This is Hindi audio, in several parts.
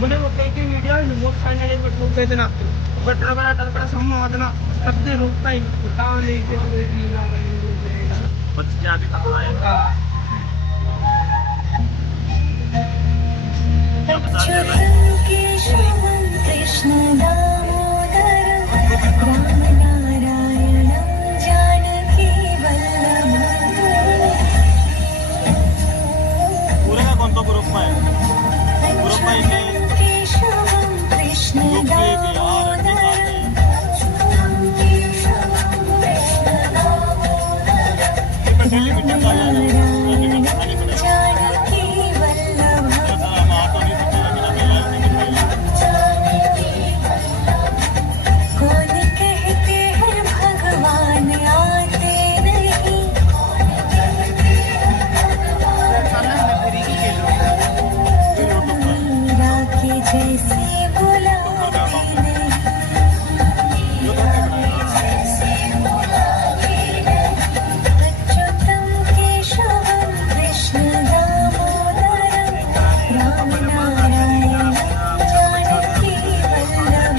Muna magkaikin video, lumot ka na rin magkukay na. But naman natin sa mga na kasi road time. Tao na ito yung Ba't sinabi ka kaya? Krishna Damodar Ram Narayan Janaki Vallabh पूरे का कौन तो ग्रुप में है? ग्रुप में ही केशवम कृष्ण दामोदर जानकी वल्लभ कौन कहते हैं भगवान आते नहीं मीरा के जैसे बुलाते नहीं अच्युतम केशवम कृष्ण दामोदरम राम नारायण जानकी वल्लभ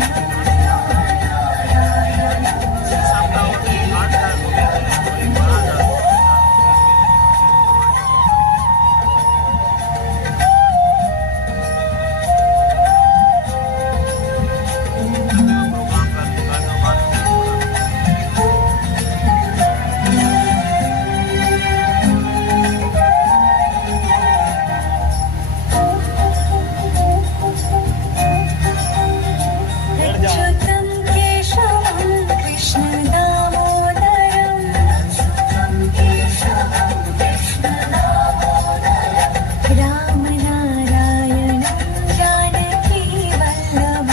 अच्युतम केशवम कृष्ण दामोदरम राम नारायण जानकी वल्लभ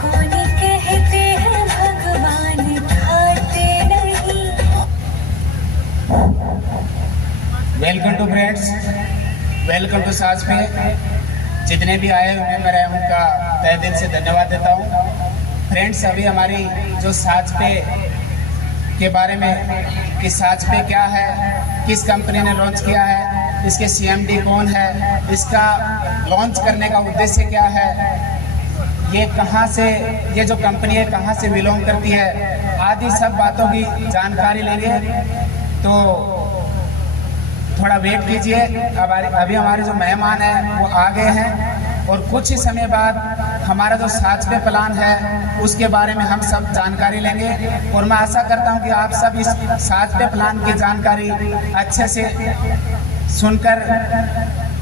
कौन कहते हैं भगवान खाते नहीं welcome to friends, welcome to साज पे। जितने भी आए हुए मैं उनका तहे दिल से धन्यवाद देता हूँ। फ्रेंड्स, अभी हमारी जो साज पे के बारे में कि साज पे क्या है, किस कंपनी ने लॉन्च किया है, इसके सीएमडी कौन है, इसका लॉन्च करने का उद्देश्य क्या है, ये कहाँ से, ये जो कंपनी है कहाँ से बिलोंग करती है, आदि सब बातों की जानकारी लेंगे। तो थोड़ा वेट कीजिए। अभी हमारे जो मेहमान हैं वो आ गए हैं और कुछ ही समय बाद हमारा जो साज पे प्लान है उसके बारे में हम सब जानकारी लेंगे। और मैं आशा करता हूं कि आप सब इस साज पे प्लान की जानकारी अच्छे से सुनकर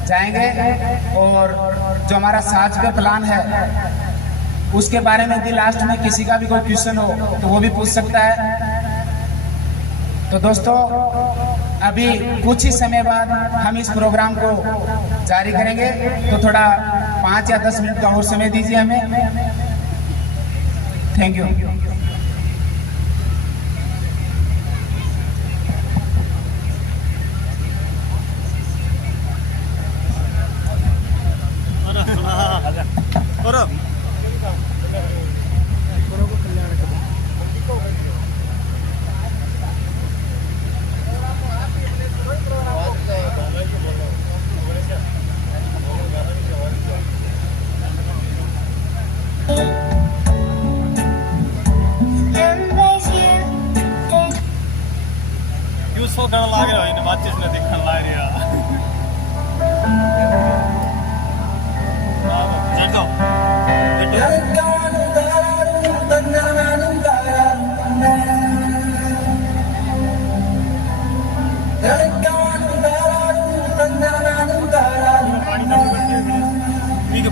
जाएंगे। और जो हमारा साज पे प्लान है उसके बारे में भी लास्ट में किसी का भी कोई क्वेश्चन हो तो वो भी पूछ सकता है। तो दोस्तों, अभी कुछ ही समय बाद हम इस प्रोग्राम को जारी करेंगे, तो थोड़ा 5 या 10 मिनट का और समय दीजिए हमें। Thank you. सो खाना लागेर होइन, माचिस नदेखिन लागेर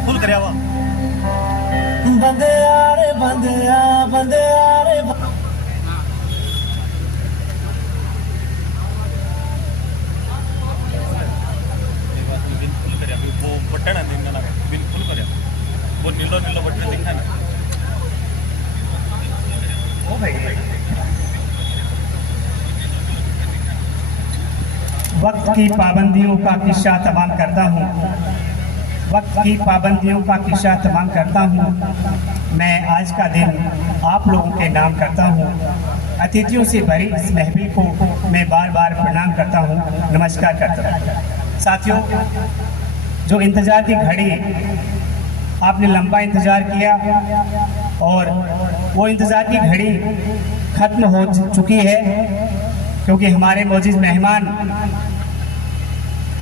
फुल करे बंदे आ रे बंदे आ रे बिल्कुल करे वो बटन है दिन बिल्कुल करे बोल नीलो नीलो बटन दिखा ना। ओ भाई, वक्त की पाबंदियों का किस्सा तमाम करता हूँ, वक्त की पाबंदियों का किस्सा तमाम करता हूँ। मैं आज का दिन आप लोगों के नाम करता हूँ। अतिथियों से भरी इस महफिल को मैं बार बार प्रणाम करता हूँ, नमस्कार करता हूँ। साथियों, जो इंतज़ार की घड़ी, आपने लंबा इंतज़ार किया और वो इंतज़ार की घड़ी ख़त्म हो चुकी है, क्योंकि हमारे मौजूद मेहमान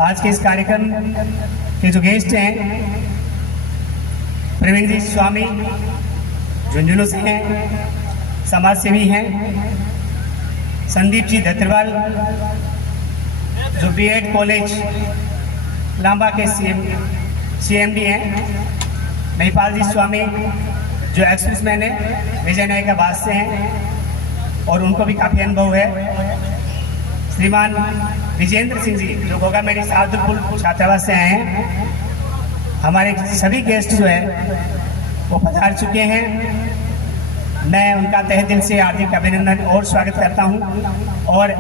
आज के इस कार्यक्रम के जो गेस्ट हैं, प्रवीण जी स्वामी झुंझुनू से हैं, समाज सेवी हैं, संदीप जी दत्तरवाल जो बीएड कॉलेज लांबा के CMD हैं, महिपाल जी स्वामी जो एक्सप्रेसमैन है, विजयनगर का बास से हैं और उनको भी काफ़ी अनुभव है। श्रीमान विजेंद्र सिंह जी जो गोगा मेरी सादुलपुर छात्रावास से आए हैं। हमारे सभी गेस्ट जो है वो पधार चुके हैं। मैं उनका तहे दिल से हार्दिक अभिनंदन और स्वागत करता हूं और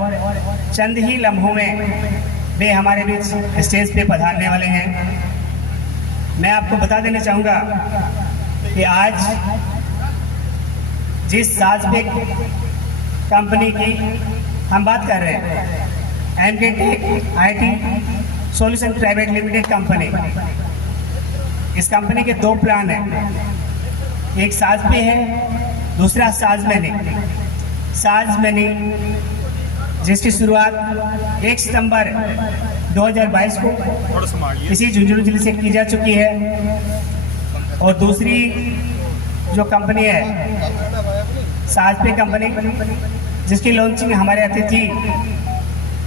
चंद ही लम्हों में वे हमारे बीच स्टेज पे पधारने वाले हैं। मैं आपको बता देना चाहूँगा कि आज जिस साजबेक कंपनी की हम बात कर रहे हैं, MK Tech IT solution private limited company, इस कंपनी के 2 प्लान हैं, एक साज पे है, दूसरा साज में नहीं। साज में नहीं जिसकी शुरुआत 1 सितंबर 2022 को इसी झुंझुनू जिले से की जा चुकी है और दूसरी जो कंपनी है साज पे कंपनी, जिसकी लॉन्चिंग हमारे अतिथि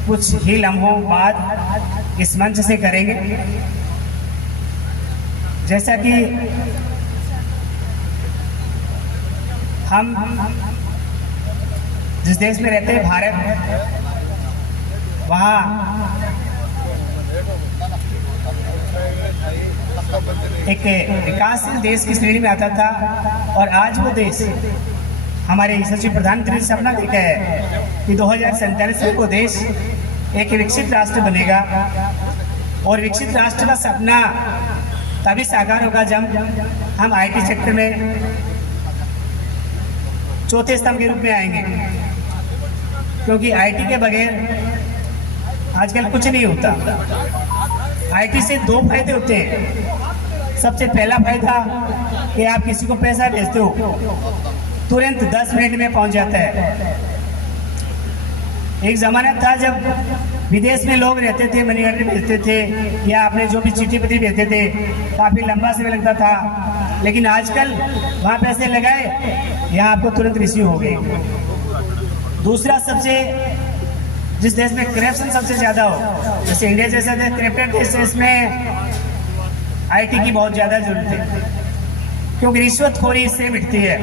कुछ ही लम्हों बाद इस मंच से करेंगे। जैसा कि हम जिस देश में रहते हैं भारत, वहाँ एक विकासशील देश की श्रेणी में आता था और आज वो देश हमारे यशस्वी प्रधानमंत्री ने सपना देखा है कि 2047 में वो देश एक विकसित राष्ट्र बनेगा और विकसित राष्ट्र का सपना तभी साकार होगा जब हम IT सेक्टर में चौथे स्तंभ के रूप में आएंगे, क्योंकि IT के बगैर आजकल कुछ नहीं होता। IT से 2 फायदे होते हैं। सबसे पहला फायदा कि आप किसी को पैसा भेजते हो तुरंत 10 मिनट में पहुंच जाता है। एक ज़माना था जब विदेश में लोग रहते थे, मनी ऑर्डर भेजते थे या आपने जो भी चिट्ठी पत्री भेजते थे, काफ़ी लंबा समय लगता था, लेकिन आजकल वहाँ पैसे लगाए, यहाँ आपको तुरंत रिसीव हो गए। दूसरा, सबसे जिस देश में करप्शन सबसे ज़्यादा हो, जैसे इंडिया जैसा देश करप्टेड देश है, इसमें IT की बहुत ज़्यादा जरूरत है, क्योंकि रिश्वतखोरी इससे मिटती है,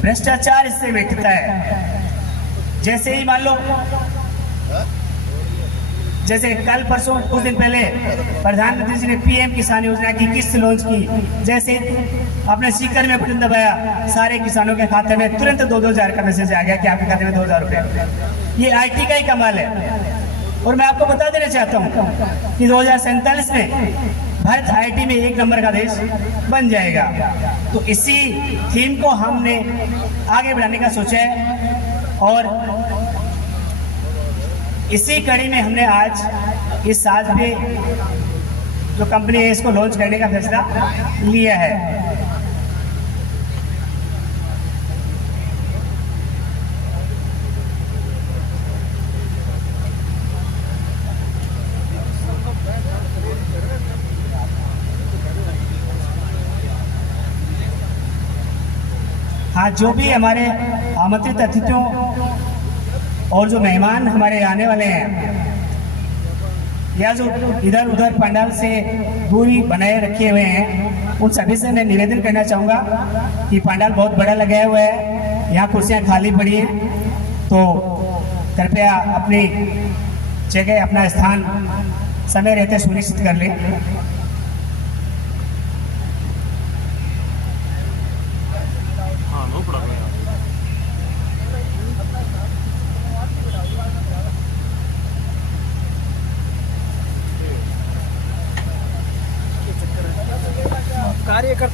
भ्रष्टाचार इससे मिटता है। जैसे ही मान लो, जैसे कल परसों कुछ दिन पहले प्रधानमंत्री जी ने PM किसान योजना की किस्त लॉन्च की, जैसे आपने सीकर में बटन दबाया, सारे किसानों के खाते में तुरंत 2-2 हज़ार का मैसेज आ गया कि आपके खाते में 2,000 रुपये। ये IT का ही कमाल है। और मैं आपको बता देना चाहता हूँ कि 2047 में भारत IT में 1 नंबर का देश बन जाएगा। तो इसी थीम को हमने आगे बढ़ाने का सोचा है और इसी कड़ी में हमने आज इस साज पे जो कंपनी है इसको लॉन्च करने का फैसला लिया है। हाँ, जो भी हमारे आमंत्रित अतिथियों और जो मेहमान हमारे आने वाले हैं, या जो इधर उधर पंडाल से दूरी बनाए रखे हुए हैं, उन सभी से मैं निवेदन करना चाहूँगा कि पंडाल बहुत बड़ा लगाया हुआ है, यहाँ कुर्सियाँ खाली पड़ी हैं, तो कृपया अपनी जगह, अपना स्थान समय रहते सुनिश्चित कर लें।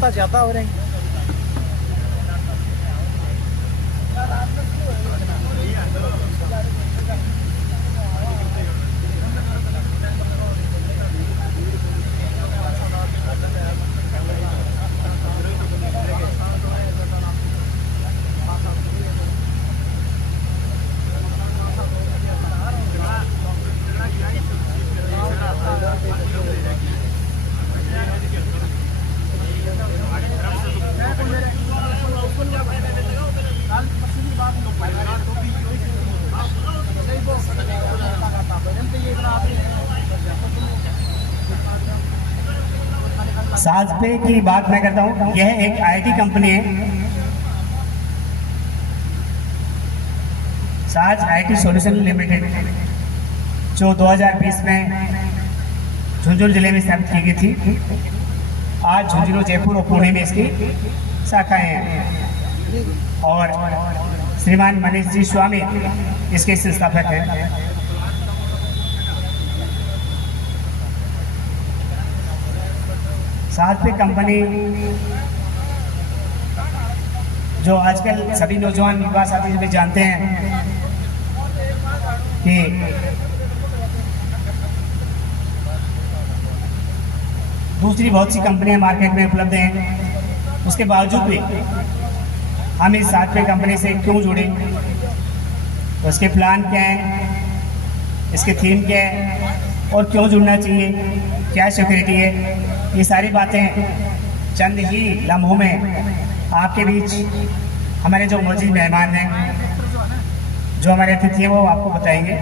रास्ता ज़्यादा हो रहे हैं। साजपे की बात मैं करता हूँ। यह एक आईटी कंपनी है, साज आईटी सॉल्यूशन लिमिटेड, जो 2020 में झुंझुनू जिले में स्थापित की गई थी। आज झुंझुनू, जयपुर और पुणे में इसकी शाखाएं हैं और श्रीमान मनीष जी स्वामी इसके संस्थापक हैं। साजपे कंपनी जो आजकल सभी नौजवान युवा साथी भी जानते हैं कि दूसरी बहुत सी कंपनियां मार्केट में उपलब्ध हैं, उसके बावजूद भी हम इस साजपे कंपनी से क्यों जुड़े, उसके प्लान क्या हैं, इसके थीम क्या है और क्यों जुड़ना चाहिए, क्या सिक्योरिटी है, ये सारी बातें चंद ही लम्हों में आपके बीच हमारे जो मौजूद मेहमान हैं, जो हमारे अतिथि हैं, वो आपको बताएंगे।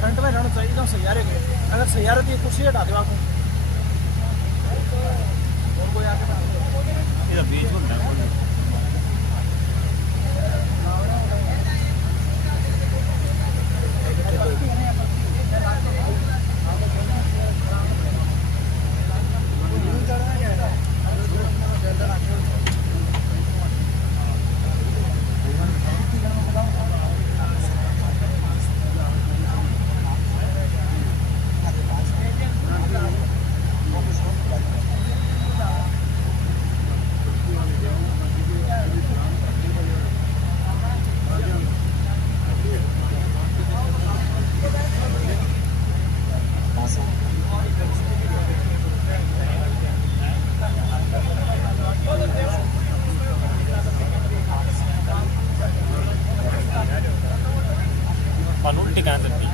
फ्रंट में रहना चाहिए, एकदम सैयारे के। अगर सैयारे तो ये कुर्सी हटा दो आपको और कोई आगे ये बीच में उल्टी कहाँ सकती है।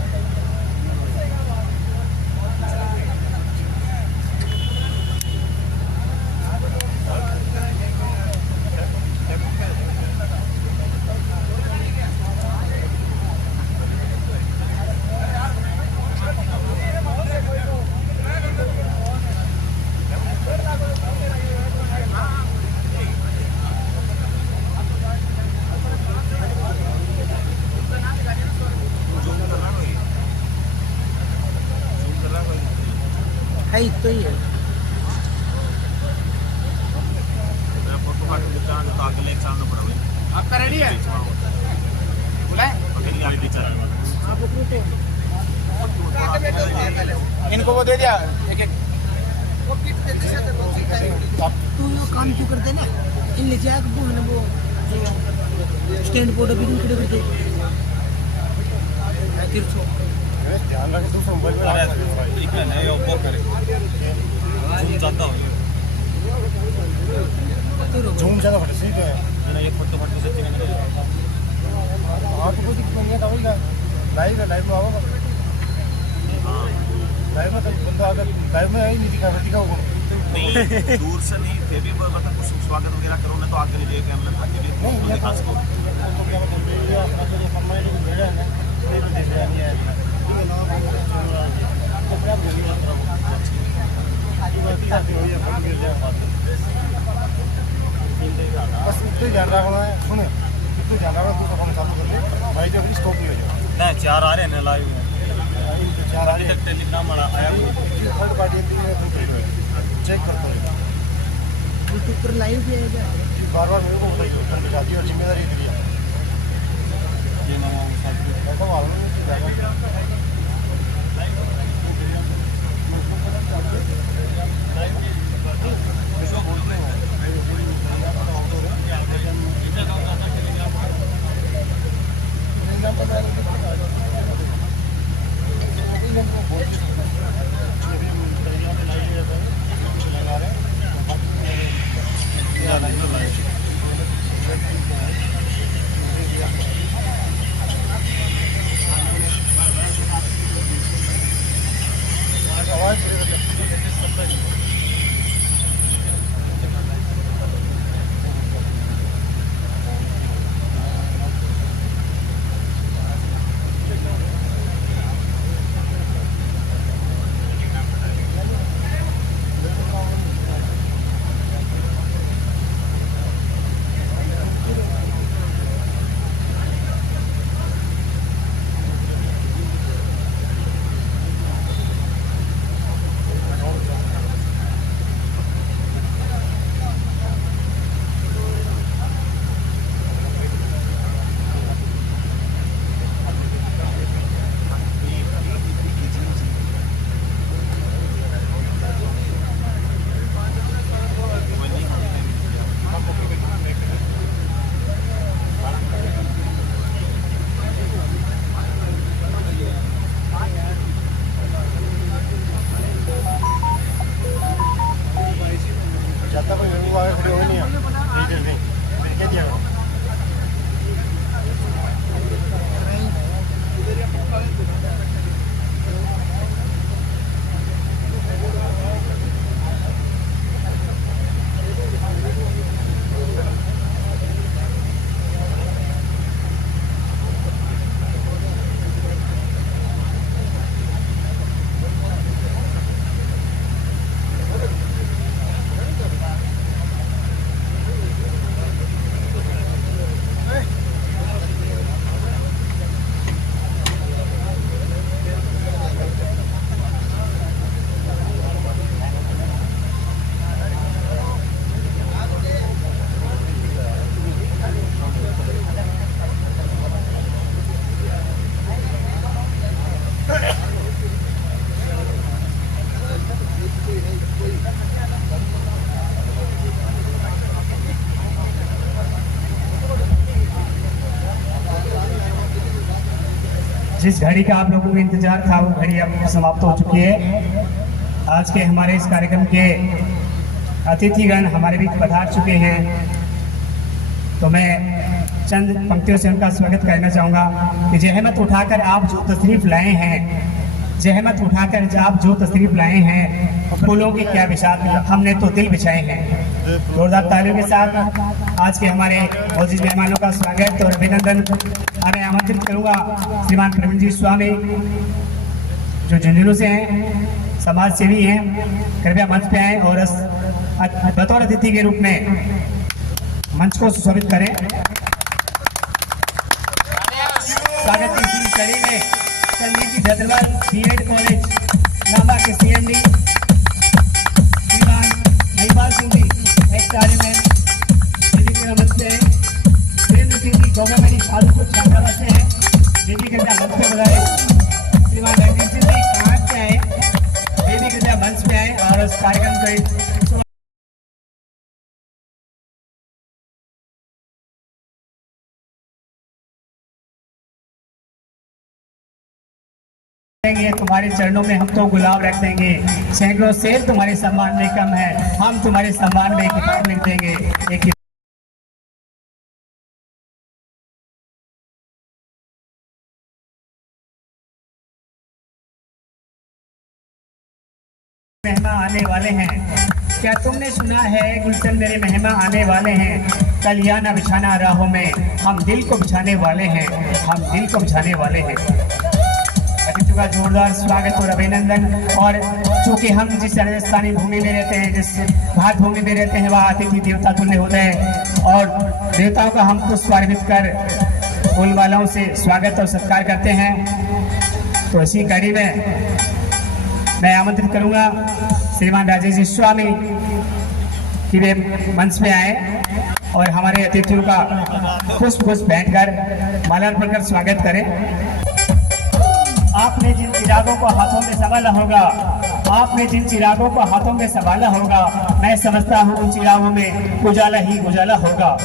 है तो ही है। आपका रेडी है? बुलाएं? इनको वो दे दिया एक एक। तू यो काम क्यों करते ना, इन नीचे आके वो है ना, वो जो स्टैंड बोर्ड अभी खड़े करते तिरछो ध्यान रख, दूसरा मोबाइल में नहीं ओप्पो करे झूम जाता हो, झूम ज्यादा फट सीख है ना, ये फोटो फोटो से चेंज कर। हां तो कोई दिक्कत नहीं है, होगा लाइव है, लाइव में आओ। हां लाइव में तो बंदा अगर लाइव में आई नहीं दिखाओ नहीं, दूर से नहीं थे भी मतलब कुछ स्वागत वगैरह करो ना, तो आगे ले जाके कैमरा ताकि भी नहीं दिखा सको। तो क्या मतलब ये अपना जो समय नहीं भेड़ा है ना, ये तो दे दिया नहीं है। बस इतना ध्यान रखना है, सुने इतना ध्यान रखना, दूसरा काम चालू कर ले भाई, जो अपनी स्टॉप ले जाओ ना। 4 आ रहे हैं लाइव में, 4 आ रहे हैं, टेलीग्राम वाला आया, थर्ड पार्टी चेक करता है यूट्यूब पर लाइव भी आएगा। बार बार मेरे को बताइए, और जिम्मेदारी दी है। ऐसा मालूम नहीं जाता कोई लोग आगे खड़े हुए नहीं हैं नहीं क्या दिया जिस घड़ी का आप लोगों को इंतजार था वो घड़ी अब समाप्त हो चुकी है। आज के हमारे इस कार्यक्रम के अतिथिगण हमारे बीच पधार चुके हैं, तो मैं चंद पंक्तियों से उनका स्वागत करना चाहूँगा कि जहमत उठाकर आप जो तशरीफ लाए हैं, जहमत उठाकर आप जो तशरीफ लाए हैं, फूलों की क्या बिसात, हमने तो दिल बिछाए हैं। जोरदार तालियों के साथ आज के हमारे मौजूद मेहमानों का स्वागत और अभिनंदन मैं आमंत्रित करूंगा श्रीमान प्रवीण जी स्वामी जो झुंझुनू से हैं, समाज सेवी हैं, कृपया मंच पे आए और बतौर अतिथि के रूप में मंच को सुशोभित करें। स्वागत की इसी कड़ी में संगीत जदवाल बीएड कॉलेज नाभा के सीएमडी श्रीमान महिपाल सिंह जी एक्स-आरएमएन मंच पे वीरेंद्र सिंह जी गवर्नमेंट साधुपुर छात्रावास से हैं, देवी कृपया मंच पे बुलाए। श्रीमान रणजीत सिंह जी कहाँ से आए, देवी कृपया मंच पे आए और उस कार्यक्रम को तुम्हारे चरणों में हम तो गुलाब रख देंगे, सैकड़ों शेर तुम्हारे सम्मान में कम है, हम तुम्हारे सम्मान में किताब लिख देंगे। एक मेहमान आने वाले हैं, क्या तुमने सुना है गुलशन मेरे मेहमान आने वाले हैं, कलियाना बिछाना राहों में, हम दिल को बिछाने वाले हैं, हम दिल को बिछाने वाले हैं। अतिथियों का जोरदार स्वागत और अभिनंदन। और चूंकि हम जिस राजस्थानी भूमि में रहते हैं, जिस भात भूमि में रहते हैं, वह अतिथि देवता तुल्य होते हैं और देवताओं का हम पुष्प अर्पित कर फूल मालाओं से स्वागत और सत्कार करते हैं। तो इसी कड़ी में मैं आमंत्रित करूंगा श्रीमान राजेश जी स्वामी कि वे मंच पे आए और हमारे अतिथियों का पुष्प पुष्प बैठकर माल्यार्पण कर स्वागत करें। आपने जिन चिरागों को हाथों में संभाला होगा, आपने जिन चिरागों को हाथों में संभाला होगा, मैं समझता हूँ उन चिरागों में उजाला ही उजाला होगा।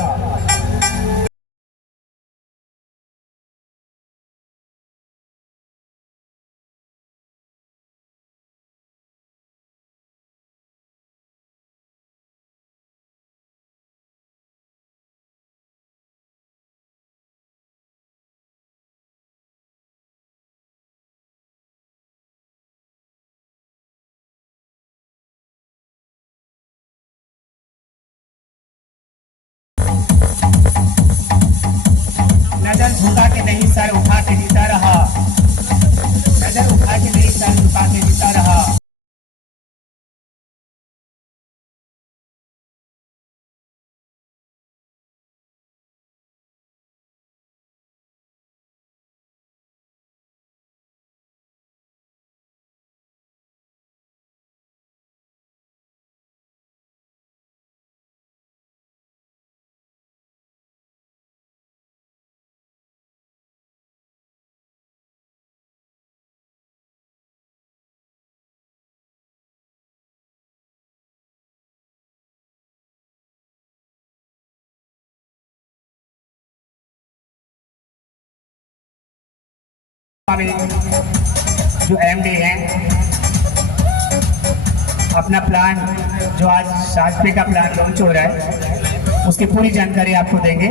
नजर झुका के नहीं सर उठा के जीता रहा, नजर उठा के नहीं सर झुका के जीता रहा। जो एमडी हैं अपना प्लान जो आज साजपे का प्लान लॉन्च हो रहा है उसकी पूरी जानकारी आपको देंगे।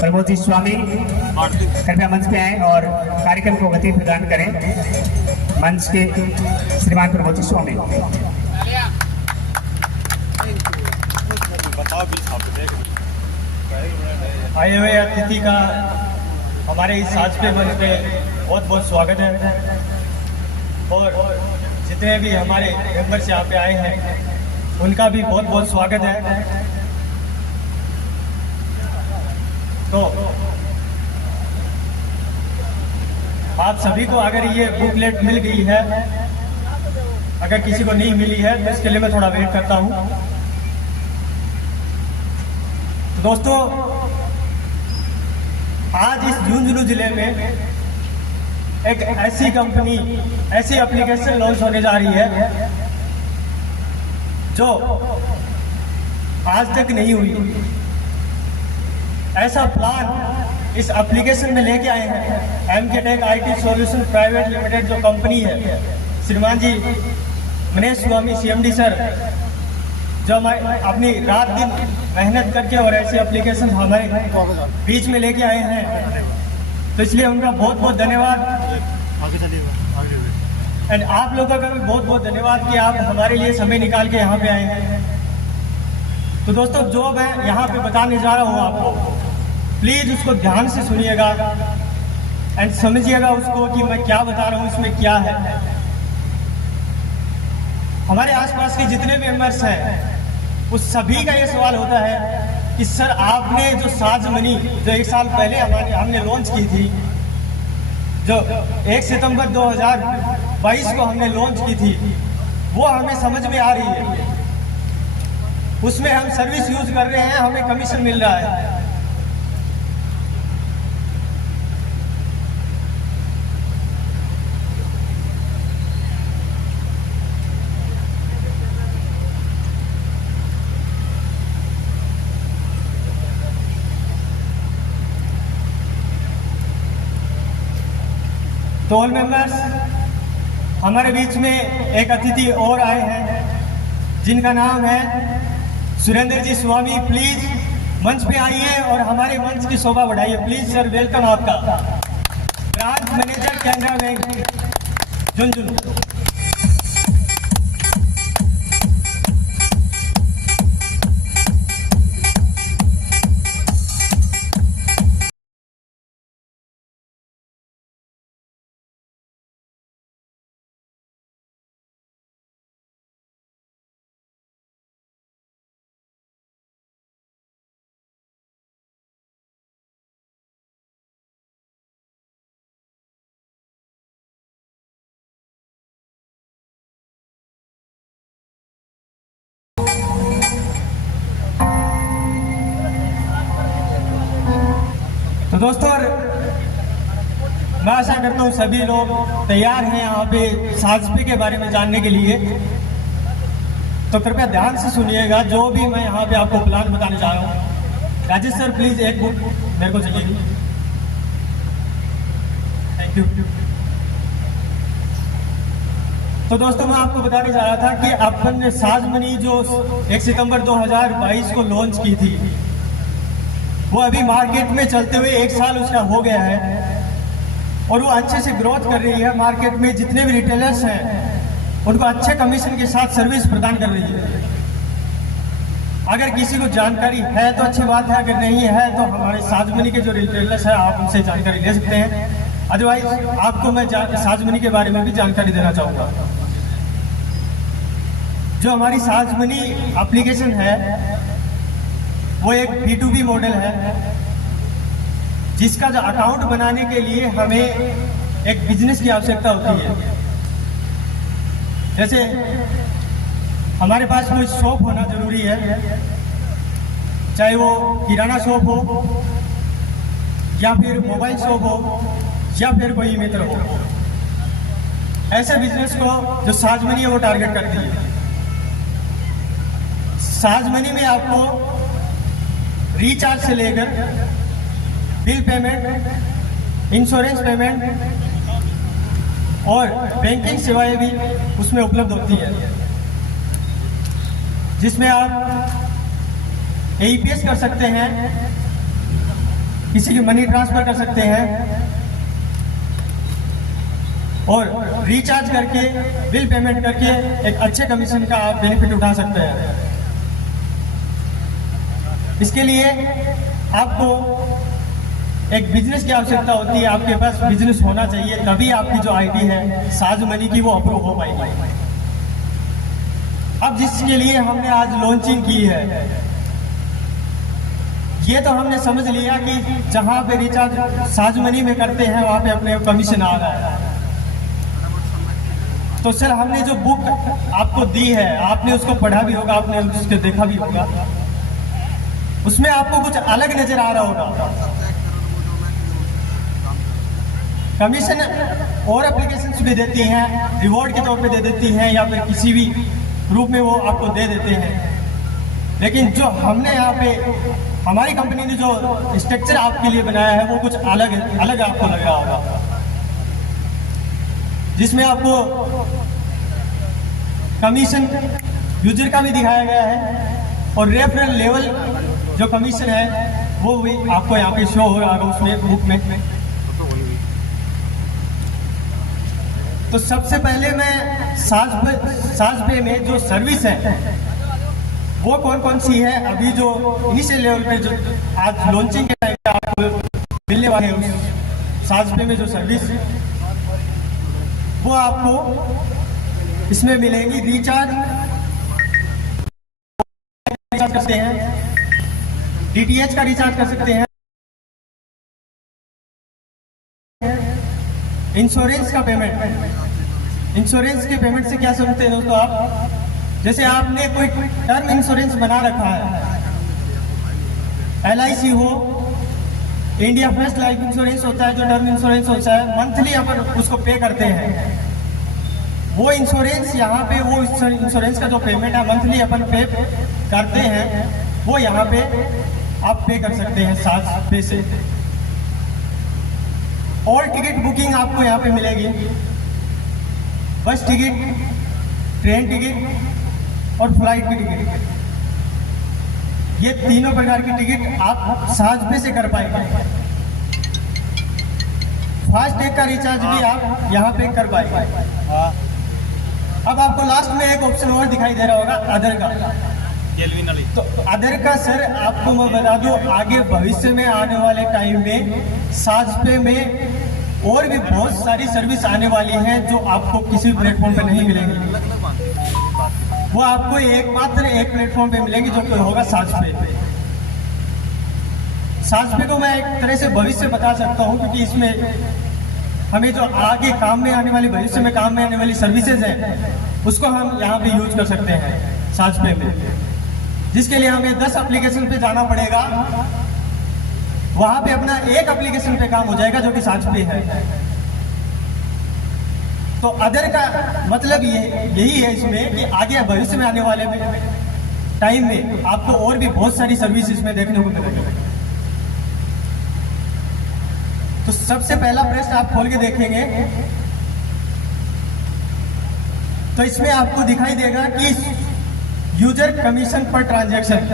प्रमोद जी स्वामी कृपया मंच पे आए और कार्यक्रम को गति प्रदान करें। मंच के श्रीमान प्रमोद जी स्वामी। आए हुए अतिथि का हमारे इस साजपे मंच पे बहुत बहुत स्वागत है और जितने भी हमारे मेंबर्स यहाँ पे आए हैं उनका भी बहुत बहुत स्वागत है। तो आप सभी को अगर ये बुकलेट मिल गई है, अगर किसी को नहीं मिली है तो इसके लिए मैं थोड़ा वेट करता हूँ। दोस्तों, आज इस झुंझुनू जिले में एक ऐसी कंपनी, ऐसी एप्लीकेशन लॉन्च होने जा रही है जो आज तक नहीं हुई। ऐसा प्लान इस एप्लीकेशन में लेके आए हैं MK tech IT solution private limited जो कंपनी है, श्रीमान जी मनीष स्वामी सीएमडी सर, जो अपनी रात दिन मेहनत करके और ऐसी एप्लीकेशन हमारे बीच में लेके आए हैं, तो इसलिए उनका बहुत बहुत धन्यवाद। एंड आप लोगों का भी बहुत बहुत धन्यवाद कि आप हमारे लिए समय निकाल के यहाँ पे आए हैं। तो दोस्तों, जो मैं यहाँ पे बताने जा रहा हूँ आपको, प्लीज उसको ध्यान से सुनिएगा एंड समझिएगा उसको कि मैं क्या बता रहा हूँ, इसमें क्या है। हमारे आसपास के जितने भी मेंबर्स हैं उस सभी का ये सवाल होता है कि सर आपने जो साज मनी जो 1 साल पहले हमने लॉन्च की थी, जो 1 सितंबर 2022 को हमने लॉन्च की थी, वो हमें समझ में आ रही है। उसमें हम सर्विस यूज कर रहे हैं, हमें कमीशन मिल रहा है। तो ऑल मेंबर्स, हमारे बीच में एक अतिथि और आए हैं जिनका नाम है सुरेंद्र जी स्वामी। प्लीज मंच पे आइए और हमारे मंच की शोभा बढ़ाइए। प्लीज सर, वेलकम आपका। Branch manager Canara bank Jhunjhunu. दोस्तों मैं आशा करता हूँ सभी लोग तैयार हैं यहाँ पे साजपे के बारे में जानने के लिए। तो कृपया ध्यान से सुनिएगा जो भी मैं यहाँ पे आपको प्लान बताने जा रहा हूँ। राजेश सर प्लीज एक बुक मेरे को चाहिए। Thank you. तो दोस्तों मैं आपको बताने जा रहा था कि अपन ने साज मनी जो 1 सितंबर 2022 को लॉन्च की थी, वो अभी मार्केट में चलते हुए 1 साल उसका हो गया है और वो अच्छे से ग्रोथ कर रही है। मार्केट में जितने भी रिटेलर्स हैं उनको अच्छे कमीशन के साथ सर्विस प्रदान कर रही है। अगर किसी को जानकारी है तो अच्छी बात है, अगर नहीं है तो हमारे साज मनी के जो रिटेलर्स हैं आप उनसे जानकारी ले सकते हैं। अदरवाइज आपको मैं साज मनी के बारे में भी जानकारी देना चाहूँगा। जो हमारी साज मनी एप्लीकेशन है वो एक B2B मॉडल है, जिसका जो अकाउंट बनाने के लिए हमें एक बिजनेस की आवश्यकता होती है। जैसे हमारे पास कोई शॉप होना जरूरी है, चाहे वो किराना शॉप हो या फिर मोबाइल शॉप हो या फिर कोई मित्र हो। ऐसे बिजनेस को जो साज मनी है वो टारगेट करती है। साज मनी में आपको रिचार्ज से लेकर बिल पेमेंट, इंश्योरेंस पेमेंट और बैंकिंग सेवाएं भी उसमें उपलब्ध होती है, जिसमें आप AEPS कर सकते हैं, किसी की मनी ट्रांसफर कर सकते हैं और रिचार्ज करके बिल पेमेंट करके एक अच्छे कमीशन का आप बेनिफिट उठा सकते हैं। इसके लिए आपको एक बिजनेस की आवश्यकता होती है। आपके पास बिजनेस होना चाहिए, तभी आपकी जो आईडी है साज मनी की वो अप्रूव हो पाएगी। अब जिसके लिए हमने आज लॉन्चिंग की है, ये तो हमने समझ लिया कि जहां पे रिचार्ज साज मनी में करते हैं वहां पे अपने कमीशन आ रहा है। तो सर हमने जो बुक आपको दी है, आपने उसको पढ़ा भी होगा, आपने उसको देखा भी होगा, उसमें आपको कुछ अलग नजर आ रहा होगा। कमीशन और एप्लीकेशंस भी देती हैं, रिवॉर्ड के तौर पे दे देती हैं या फिर किसी भी रूप में वो आपको दे देते हैं। लेकिन जो हमने यहाँ पे हमारी कंपनी ने जो स्ट्रक्चर आपके लिए बनाया है वो कुछ अलग आपको लग रहा होगा, जिसमें आपको कमीशन यूजर का भी दिखाया गया है और रेफरल लेवल जो कमीशन है वो भी आपको यहाँ पे शो हो रहा है उसमें बुक में। तो सबसे पहले मैं साज पे में जो सर्विस है वो कौन कौन सी है, अभी जो इनिशियल लेवल पे जो आज लॉन्चिंग के टाइम पे आपको मिलने वाले हैं उस साज पे में जो सर्विस वो आपको इसमें मिलेगी। रिचार्ज कर सकते हैं, DTH का रिचार्ज कर सकते हैं, इंश्योरेंस का पेमेंट। इंश्योरेंस के पेमेंट से क्या समझते हैं दोस्तों आप, जैसे आपने कोई टर्म इंश्योरेंस बना रखा है, LIC हो, इंडिया फर्स्ट लाइफ इंश्योरेंस होता है जो टर्म इंश्योरेंस होता है, मंथली अपन उसको पे करते हैं। वो इंश्योरेंस यहाँ पे वो इंश्योरेंस का जो पेमेंट है मंथली अपन पे करते हैं वो यहाँ पे आप पे कर सकते हैं साज पे से। और टिकट बुकिंग आपको यहाँ पे मिलेगी, बस टिकट, ट्रेन टिकट और फ्लाइट की टिकट, ये तीनों प्रकार की टिकट आप साज पे से कर पाएंगे। फास्टैग का रिचार्ज भी आप यहाँ पे कर पाएंगे। अब आपको लास्ट में एक ऑप्शन और दिखाई दे रहा होगा अदर का। तो अदर का सर आपको मैं बता दूं, आगे भविष्य में आने वाले टाइम में साज पे में और भी बहुत सारी सर्विस आने वाली हैं जो आपको किसी प्लेटफॉर्म पे नहीं मिलेंगी। वो आपको एकमात्र एक प्लेटफॉर्म पे मिलेंगी जो कि होगा साज पे। साज पे को मैं एक तरह से भविष्य बता सकता हूँ, क्योंकि इसमें हमें जो आगे काम में आने वाली, भविष्य में काम में आने वाली सर्विसेज हैं उसको हम यहाँ पे यूज कर सकते हैं साज पे में, जिसके लिए हमें 10 एप्लीकेशन पे जाना पड़ेगा वहां पे अपना एक एप्लीकेशन पे काम हो जाएगा जो कि साज पे है। तो अदर का मतलब यही है इसमें कि आगे भविष्य में आने वाले टाइम में आपको और भी बहुत सारी सर्विस इसमें देखने को मिलेगी। तो सबसे पहला प्रश्न आप खोल के देखेंगे तो इसमें आपको दिखाई देगा कि यूजर कमीशन पर ट्रांजैक्शन,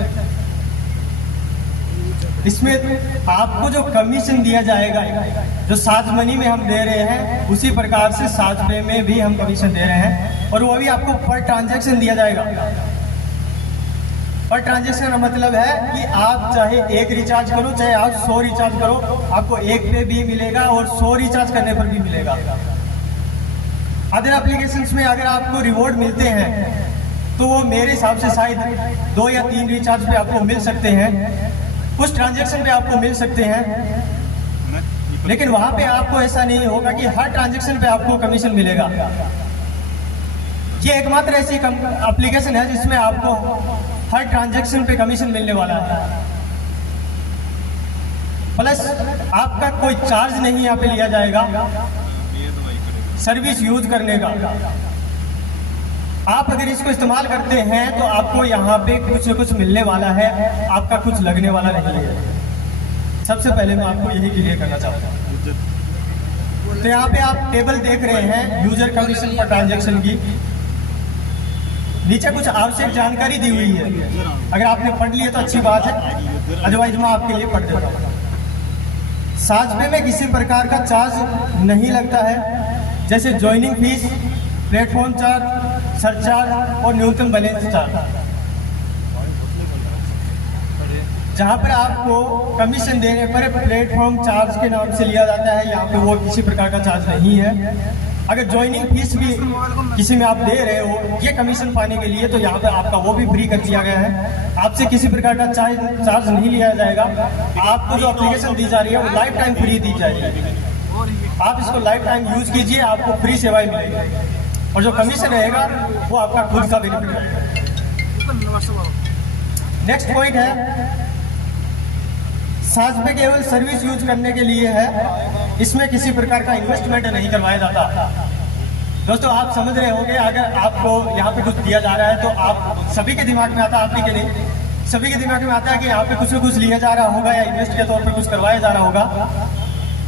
इसमें आपको जो कमीशन दिया जाएगा जो साज मनी में हम दे रहे हैं उसी प्रकार से साज पे में भी हम कमीशन दे रहे हैं, और वो भी आपको पर ट्रांजैक्शन दिया जाएगा। पर ट्रांजैक्शन का मतलब है कि आप चाहे एक रिचार्ज करो चाहे आप 100 रिचार्ज करो, आपको एक पे भी मिलेगा और 100 रिचार्ज करने पर भी मिलेगा। अदर एप्लीकेशंस में अगर आपको रिवॉर्ड मिलते हैं तो वो मेरे हिसाब से शायद 2 या 3 रिचार्ज पे आपको मिल सकते हैं, कुछ ट्रांजैक्शन पे आपको मिल सकते हैं, लेकिन वहां पे आपको ऐसा नहीं होगा कि हर ट्रांजैक्शन पे आपको कमीशन मिलेगा। ये एकमात्र ऐसी एप्लीकेशन है जिसमें आपको हर ट्रांजैक्शन पे कमीशन मिलने वाला है, प्लस आपका कोई चार्ज नहीं यहाँ पे लिया जाएगा सर्विस यूज करने का। आप अगर इसको इस्तेमाल करते हैं तो आपको यहाँ पे कुछ न कुछ मिलने वाला है, आपका कुछ लगने वाला नहीं है। सबसे पहले मैं आपको यही क्लियर करना चाहता हूँ। तो यहाँ पे आप टेबल देख रहे हैं यूजर कमीशन पर ट्रांजैक्शन की, नीचे कुछ आवश्यक जानकारी दी हुई है। अगर आपने पढ़ लिया तो अच्छी बात है, अदरवाइज मैं आपके लिए पढ़ देता हूँ। साज पे में किसी प्रकार का चार्ज नहीं लगता है, जैसे joining fees, platform charge, surcharge और न्यूनतम बैलेंस चार्ज। जहां पर आपको कमीशन देने पर प्लेटफॉर्म चार्ज के नाम से लिया जाता है, यहाँ पे वो किसी प्रकार का चार्ज नहीं है। अगर ज्वाइनिंग फीस भी किसी में आप दे रहे हो ये कमीशन पाने के लिए, तो यहाँ पे आपका वो भी फ्री कर दिया गया है, आपसे किसी प्रकार का चार्ज नहीं लिया जाएगा। आपको जो एप्लीकेशन दी जा रही है वो लाइफ टाइम फ्री दी जाएगी, आप इसको लाइफ टाइम यूज कीजिए, आपको फ्री सेवाएं मिलेगी, और जो कमीशन रहेगा वो आपका खुद का बेनिफिट रहेगा। नेक्स्ट पॉइंट है, साज पे केवल सर्विस यूज करने के लिए है, इसमें किसी प्रकार का इन्वेस्टमेंट नहीं करवाया जाता। दोस्तों आप समझ रहे होंगे, अगर आपको यहाँ पे कुछ दिया जा रहा है तो आप सभी के दिमाग में आता है, आप ही के नहीं, सभी के दिमाग में आता है कि यहाँ पे कुछ न कुछ लिया जा रहा होगा या इन्वेस्ट के तौर पर कुछ करवाया जा रहा होगा।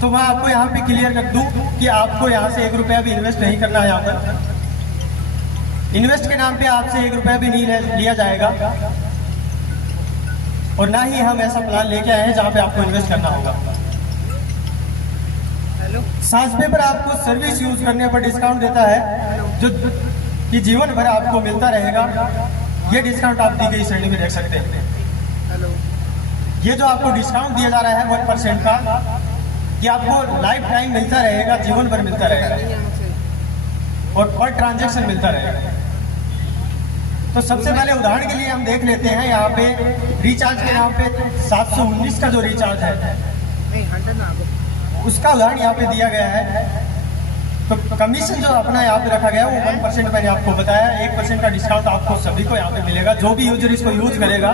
तो मैं आपको यहाँ पे क्लियर कर दूं कि आपको यहाँ से 1 रुपया भी इन्वेस्ट नहीं करना है। यहाँ पर इन्वेस्ट के नाम पे आपसे 1 रुपया भी नहीं लिया जाएगा, और ना ही हम ऐसा प्लान लेके आए हैं जहाँ पे आपको इन्वेस्ट करना होगा। साज पे पर आपको सर्विस यूज करने पर डिस्काउंट देता है, जो कि जीवन भर आपको मिलता रहेगा। ये डिस्काउंट आप दी गई श्रेणी में देख सकते हैं। ये जो आपको डिस्काउंट दिया जा रहा है 1% का, ये आपको लाइफ टाइम मिलता रहेगा, जीवन भर मिलता रहेगा, और पर ट्रांजैक्शन मिलता रहेगा। तो सबसे पहले उदाहरण के लिए हम देख लेते हैं, यहाँ पे रिचार्ज के नाम पे 719 का जो रिचार्ज है उसका उदाहरण यहाँ पे दिया गया है। तो कमीशन जो अपना यहाँ पे रखा गया है वो 1% मैंने आपको बताया, 1% का डिस्काउंट आपको सभी को यहाँ पे मिलेगा। जो भी यूजर इसको यूज करेगा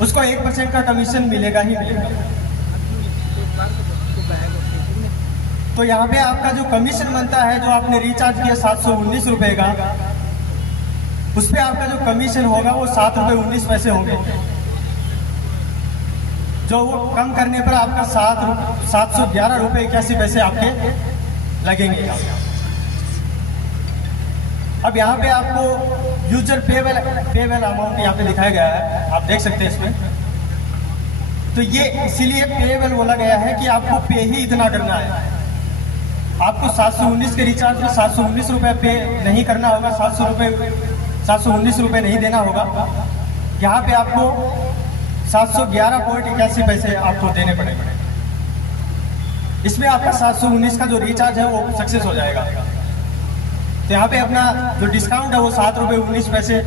उसको 1% का कमीशन मिलेगा ही मिलेगा। तो यहाँ पे आपका जो कमीशन बनता है, जो आपने रिचार्ज किया 719 रुपए का, उस पर आपका जो कमीशन होगा वो 7.19 रुपये होंगे, जो वो कम करने पर आपका 711 रुपये 81 पैसे आपके लगेंगे। अब यहाँ पे आपको यूजर पेवेल अमाउंट यहाँ पे दिखाया गया है, आप देख सकते हैं इसमें। तो ये इसीलिए पेवेल बोला गया है कि आपको पे ही इतना करना है। आपको 719 के रिचार्ज में 719 रुपये पे नहीं करना होगा, 719 रुपये नहीं देना होगा। यहाँ पे आपको 711.81 पैसे आपको देने पड़ेंगे। इसमें आपका 719 का जो रिचार्ज है वो सक्सेस हो जाएगा। तो यहाँ पे अपना जो डिस्काउंट है वो 7.19 रुपये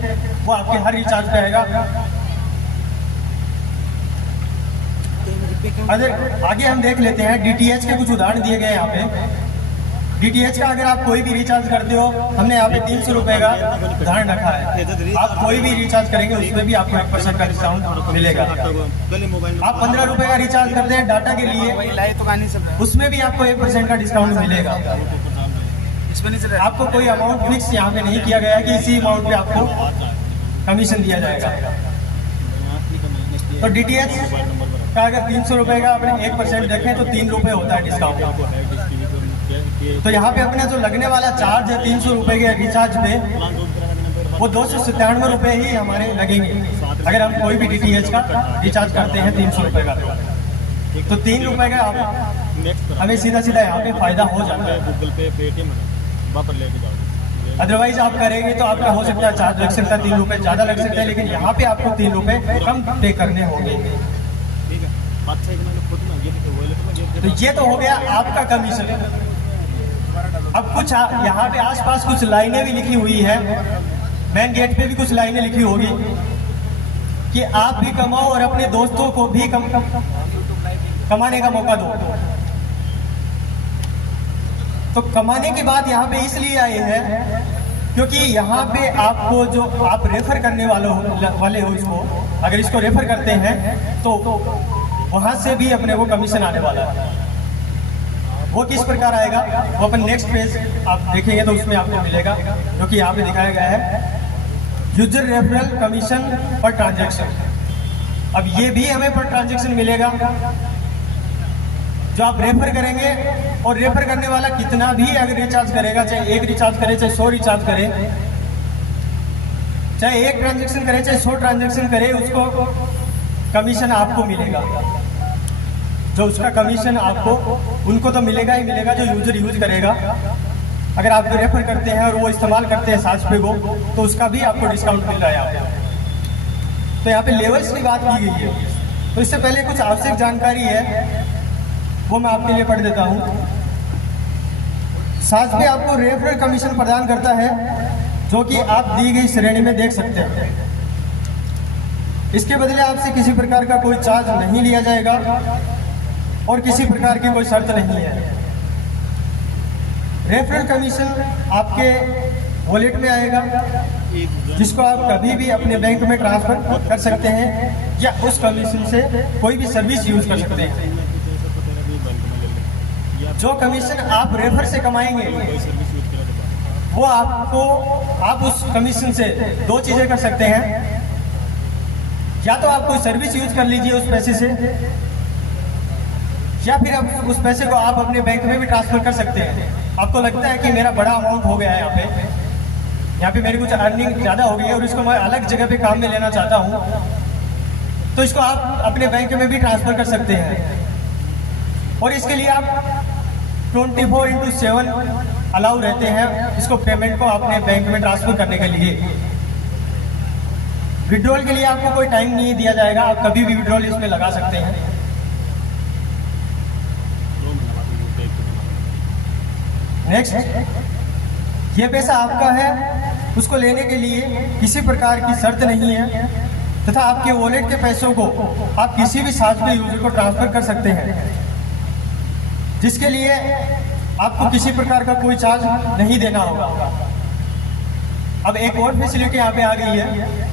वो आपके हर रिचार्ज पे आएगा। अगर आगे हम देख लेते हैं, DTH के कुछ उदाहरण दिए गए यहाँ पे। DTH का अगर आप कोई भी रिचार्ज करते हो, हमने यहाँ पे 300 रुपए का उदाहरण रखा है। आप कोई भी रिचार्ज करेंगे उसमें भी आपको 1% का डिस्काउंट मिलेगा। आप 15 रुपए का रिचार्ज करते हैं डाटा के लिए, उसमें भी आपको 1% का डिस्काउंट मिलेगा। आपको कोई अमाउंट फिक्स यहाँ पे नहीं किया गया है कि इसी अमाउंट पे आपको कमीशन दिया जाएगा। तो DTH का अगर 300 रुपए का अपने 1% देखें तो 3 रुपए होता है डिस्काउंट। तो यहाँ पे अपना जो लगने वाला चार्ज है 300 रुपए के रिचार्ज पे, वो 297 रुपए ही हमारे लगेंगे अगर हम कोई भी DTH का रिचार्ज करते हैं 300 रुपए का। तो 3 रुपए का हमें सीधा सीधा यहाँ पे फायदा हो जाता है। अदरवाइज आप करेंगे तो आपका हो सकता है चार्ज लग सकता है 3 रुपए ज़्यादा लग सकता है, लेकिन यहाँ पे आपको 3 रुपए कम पे करने होंगे। तो ये तो हो गया आपका कमीशन। अब कुछ यहाँ पे आसपास कुछ लाइनें भी लिखी हुई है, मेन गेट पे भी कुछ लाइनें लिखी होगी कि आप भी कमाओ और अपने दोस्तों को भी कमाने का मौका दो। तो कमाने की बात यहाँ पे इसलिए आई है क्योंकि यहाँ पे आपको जो आप रेफर करने वाले हो इसको, अगर इसको रेफर करते हैं तो वहाँ से भी अपने को कमीशन आने वाला है। वो किस प्रकार आएगा वो अपन नेक्स्ट पेज आप देखेंगे तो उसमें आपको मिलेगा, जो कि यहाँ पे दिखाया गया है यूजर रेफरल कमीशन पर ट्रांजैक्शन। अब ये भी हमें पर ट्रांजैक्शन मिलेगा जो आप रेफर करेंगे, और रेफर करने वाला कितना भी अगर रिचार्ज करेगा, चाहे 1 रिचार्ज करे चाहे 100 रिचार्ज करे, चाहे 1 ट्रांजैक्शन करे चाहे 100 ट्रांजैक्शन करे, उसको कमीशन आपको मिलेगा। जो उसका कमीशन आपको उनको तो मिलेगा ही मिलेगा जो यूजर यूज करेगा। अगर आप रेफर करते हैं और वो इस्तेमाल करते हैं साजपे को, तो उसका भी आपको डिस्काउंट मिल रहा है यहाँ पे। तो यहाँ पे लेवल्स की बात की गई है। तो इससे पहले कुछ आवश्यक जानकारी है वो मैं आपके लिए पढ़ देता हूँ। साजपे आपको रेफरल कमीशन प्रदान करता है जो कि आप दी गई श्रेणी में देख सकते हैं। इसके बदले आपसे किसी प्रकार का कोई चार्ज नहीं लिया जाएगा और किसी प्रकार की कोई शर्त नहीं है। रेफरल कमीशन आपके वॉलेट में आएगा जिसको आप कभी भी अपने बैंक में ट्रांसफर कर सकते हैं या उस कमीशन से कोई भी सर्विस यूज कर सकते हैं। जो कमीशन आप रेफर से कमाएंगे वो आप उस कमीशन से 2 चीजें कर सकते हैं। या तो आप कोई सर्विस यूज कर लीजिए उस पैसे से, या फिर आप उस पैसे को आप अपने बैंक में भी ट्रांसफर कर सकते हैं। आपको लगता है कि मेरा बड़ा अमाउंट हो गया है, यहाँ पे मेरी कुछ अर्निंग ज़्यादा हो गई है और इसको मैं अलग जगह पे काम में लेना चाहता हूँ, तो इसको आप अपने बैंक में भी ट्रांसफर कर सकते हैं। और इसके लिए आप 24/7 अलाउ रहते हैं इसको पेमेंट को अपने बैंक में ट्रांसफर करने के लिए। विड्रॉल के लिए आपको कोई टाइम नहीं दिया जाएगा, आप कभी भी विड्रॉल इसमें लगा सकते हैं। नेक्स्ट, ये पैसा आपका है, उसको लेने के लिए किसी प्रकार की शर्त नहीं है तथा आपके वॉलेट के पैसों को आप किसी भी साजपे यूजर को ट्रांसफर कर सकते हैं, जिसके लिए आपको किसी प्रकार का कोई चार्ज नहीं देना होगा। अब एक और फैसिलिटी यहाँ पे आ गई है।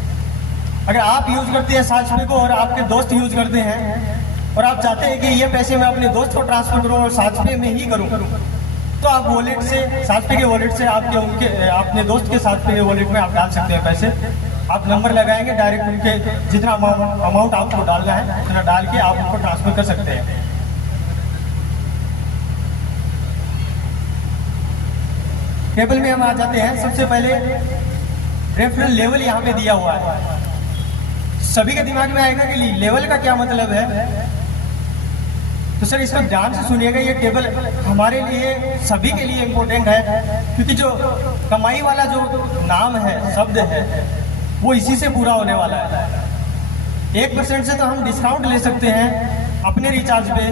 अगर आप यूज करते हैं साजपे को और आपके दोस्त यूज करते हैं और आप चाहते हैं कि ये पैसे मैं अपने दोस्त को ट्रांसफर करूँ और साजपे में ही करूँ, तो आप वॉलेट से, साजपे के वॉलेट से अपने दोस्त के साजपे के वॉलेट में आप डाल सकते हैं पैसे। आप नंबर लगाएंगे, डायरेक्ट उनके जितना अमाउंट आपको डालना है उतना डाल के आप उनको ट्रांसफर कर सकते हैं। टेबल में हम आ जाते हैं। सबसे पहले रेफरल लेवल यहाँ पे दिया हुआ है। सभी के दिमाग में आएगा कि लेवल का क्या मतलब है, तो सर इसको ध्यान से सुनिएगा। ये टेबल हमारे लिए, सभी के लिए इम्पोर्टेंट है, क्योंकि जो कमाई वाला जो नाम है, शब्द है, वो इसी से पूरा होने वाला है। 1% से तो हम डिस्काउंट ले सकते हैं अपने रिचार्ज पे,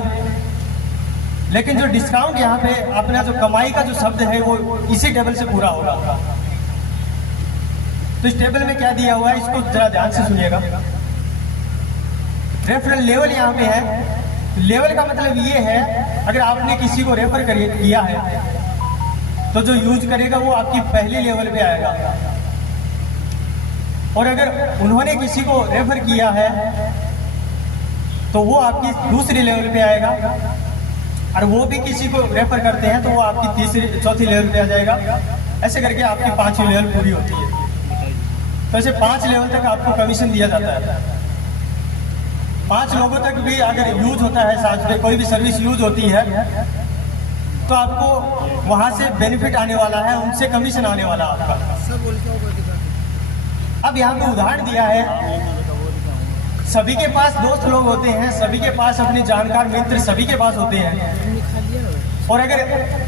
लेकिन जो डिस्काउंट यहाँ पे अपना जो कमाई का जो शब्द है वो इसी टेबल से पूरा होगा। तो इस टेबल में क्या दिया हुआ है इसको जरा ध्यान से सुनिएगा। रेफरल लेवल यहाँ पे है। लेवल का मतलब ये है, अगर आपने किसी को रेफर किया है तो जो यूज करेगा वो आपकी पहले लेवल पे आएगा। और अगर उन्होंने किसी को रेफर किया है तो वो आपकी दूसरी लेवल पे आएगा, और वो भी किसी को रेफर करते हैं तो वो आपकी तीसरी चौथी लेवल पे आ जाएगा। ऐसे करके आपकी 5वीं लेवल पूरी होती है। तो ऐसे 5 लेवल तक आपको कमीशन दिया जाता है। 5 लोगों तक भी अगर यूज होता है, साथ में कोई भी सर्विस यूज होती है तो आपको वहां से बेनिफिट आने वाला है, उनसे कमीशन आने वाला है आपका। अब यहाँ पे उदाहरण दिया है, सभी के पास दोस्त लोग होते हैं, सभी के पास अपने जानकार मित्र सभी के पास होते हैं। और अगर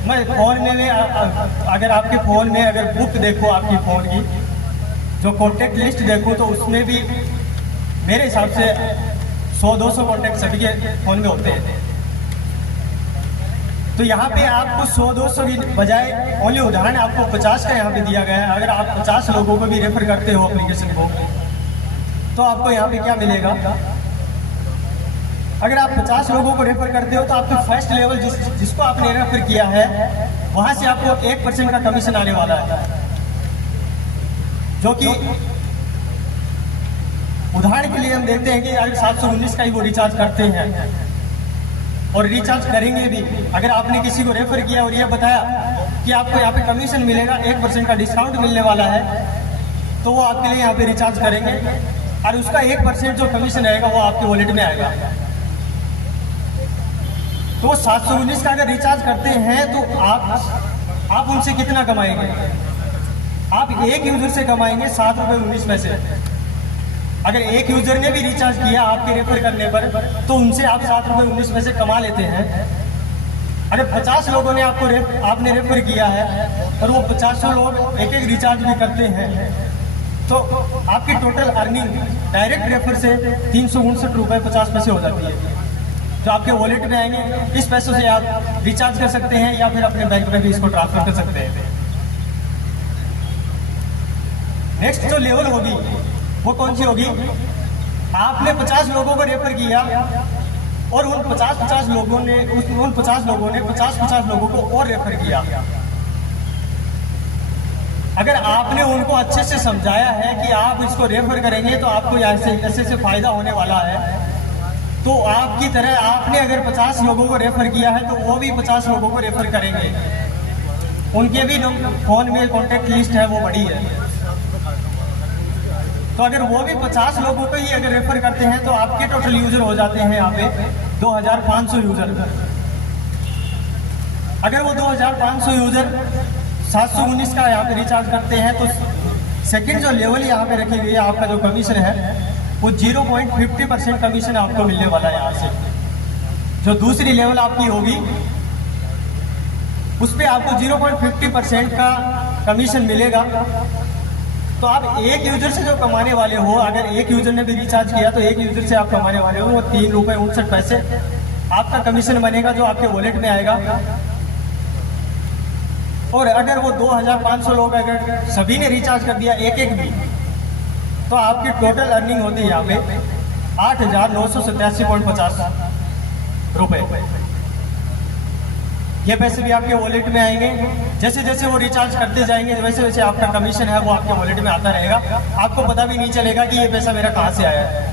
मैं फ़ोन में अगर आपके फ़ोन में अगर बुक देखो, आपकी फ़ोन की जो कॉन्टेक्ट लिस्ट देखो, तो उसमें भी मेरे हिसाब से 100-200 कॉन्टेक्ट सभी के फ़ोन में होते हैं। तो यहाँ पे आपको 100-200 की बजाय ओनली उदाहरण आपको 50 का यहाँ पे दिया गया है। अगर आप 50 लोगों को भी रेफर करते हो एप्लीकेशन को, तो आपको यहाँ पे क्या मिलेगा? अगर आप 50 लोगों को रेफर करते हो तो आपके फर्स्ट लेवल जिसको आपने रेफर किया है वहां से आपको 1% का कमीशन आने वाला है, जो कि उदाहरण के लिए हम देखते हैं कि अगर 719 का ही वो रिचार्ज करते हैं और रिचार्ज करेंगे भी, अगर आपने किसी को रेफर किया और ये बताया कि आपको यहाँ पे कमीशन मिलेगा, 1% का डिस्काउंट मिलने वाला है, तो वो आपके लिए यहाँ पे रिचार्ज करेंगे और उसका 1% जो कमीशन रहेगा वो आपके वॉलेट में आएगा। तो 719 का अगर रिचार्ज करते हैं तो आप उनसे कितना कमाएंगे? आप एक यूजर से कमाएंगे 7 रुपये 19 पैसे। अगर एक यूजर ने भी रिचार्ज किया आपके रेफर करने पर तो उनसे आप 7 रुपये 19 पैसे कमा लेते हैं। अगर 50 लोगों ने आपने रेफर किया है और वो 50 लोग एक एक रिचार्ज भी करते हैं, तो आपकी टोटल अर्निंग डायरेक्ट रेफर से 359 रुपये 50 पैसे हो जाती है, जो आपके वॉलेट में आएंगे। इस पैसों से आप रिचार्ज कर सकते हैं या फिर अपने बैंक में भी इसको ट्रांसफर कर सकते हैं। नेक्स्ट जो लेवल होगी वो कौन सी होगी? आपने 50 लोगों को रेफर किया और उन 50 लोगों ने 50 लोगों को और रेफर किया। अगर आपने उनको अच्छे से समझाया है कि आप इसको रेफर करेंगे तो आपको ऐसे फायदा होने वाला है, तो आपकी तरह आपने अगर 50 लोगों को रेफर किया है तो वो भी 50 लोगों को रेफर करेंगे। उनके भी फोन में कॉन्टेक्ट लिस्ट है वो बड़ी है, तो अगर वो भी 50 लोगों को ही अगर रेफर करते हैं तो आपके टोटल यूजर हो जाते हैं यहाँ पे 2500 यूजर। अगर वो 2500 यूजर 719 का यहाँ पे रिचार्ज करते हैं तो सेकंड जो लेवल यहाँ पे रखी गई है, आपका जो कमीशन है वो 0.50% कमीशन आपको मिलने वाला है। यहाँ से जो दूसरी लेवल आपकी होगी उस पर आपको 0.50% का कमीशन मिलेगा। तो आप एक यूजर से जो कमाने वाले हो, अगर एक यूजर ने भी रिचार्ज किया तो एक यूजर से आप कमाने वाले हो वो 3 रुपये 59 पैसे आपका कमीशन बनेगा, जो आपके वॉलेट में आएगा। और अगर वो 2500 लोग अगर सभी ने रिचार्ज कर दिया एक भी, तो आपकी टोटल अर्निंग होती है यहाँ पे 8,987.50 रुपये। ये पैसे भी आपके वॉलेट में आएंगे। जैसे जैसे वो रिचार्ज करते जाएंगे वैसे वैसे आपका कमीशन है वो आपके वॉलेट में आता रहेगा। आपको पता भी नहीं चलेगा कि ये पैसा मेरा कहाँ से आया है।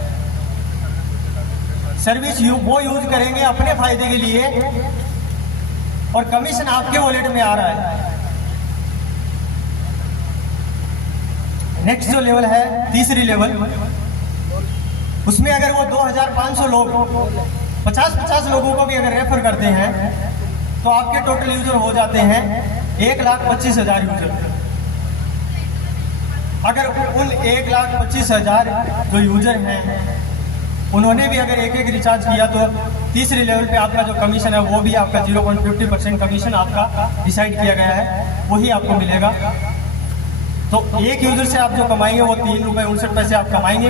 सर्विस वो यूज करेंगे अपने फायदे के लिए और कमीशन आपके वॉलेट में आ रहा है। नेक्स्ट जो लेवल है तीसरी लेवल, उसमें अगर वो 2500 लोग 50 लोगों को भी अगर रेफर करते हैं तो आपके टोटल यूजर हो जाते हैं 1,25,000 यूजर। अगर उन 1,25,000 जो यूजर हैं उन्होंने भी अगर एक रिचार्ज किया तो तीसरी लेवल पे आपका जो कमीशन है वो भी आपका 0.50% कमीशन आपका डिसाइड किया गया है, वही आपको मिलेगा। तो एक यूजर से आप जो कमाएंगे वो 3 रुपये 59 पैसे आप कमाएंगे।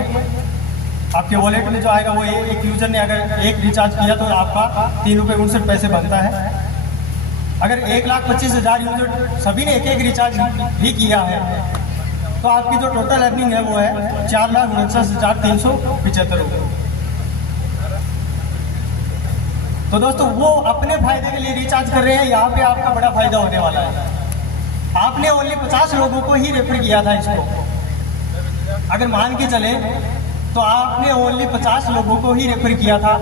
आपके वॉलेट में जो आएगा वो एक यूजर ने अगर एक रिचार्ज किया तो आपका 3 रुपये 59 पैसे बनता है। अगर 1,25,000 यूजर सभी ने एक रिचार्ज भी किया है तो आपकी जो टोटल अर्निंग है वो है 4,49,375 रुपये। तो दोस्तों वो अपने फायदे के लिए रिचार्ज कर रहे हैं, यहाँ पे आपका बड़ा फायदा होने वाला है। आपने ओनली 50 लोगों को ही रेफर किया था इसको। अगर मान के चले तो आपने ओनली 50 लोगों को ही रेफर किया था।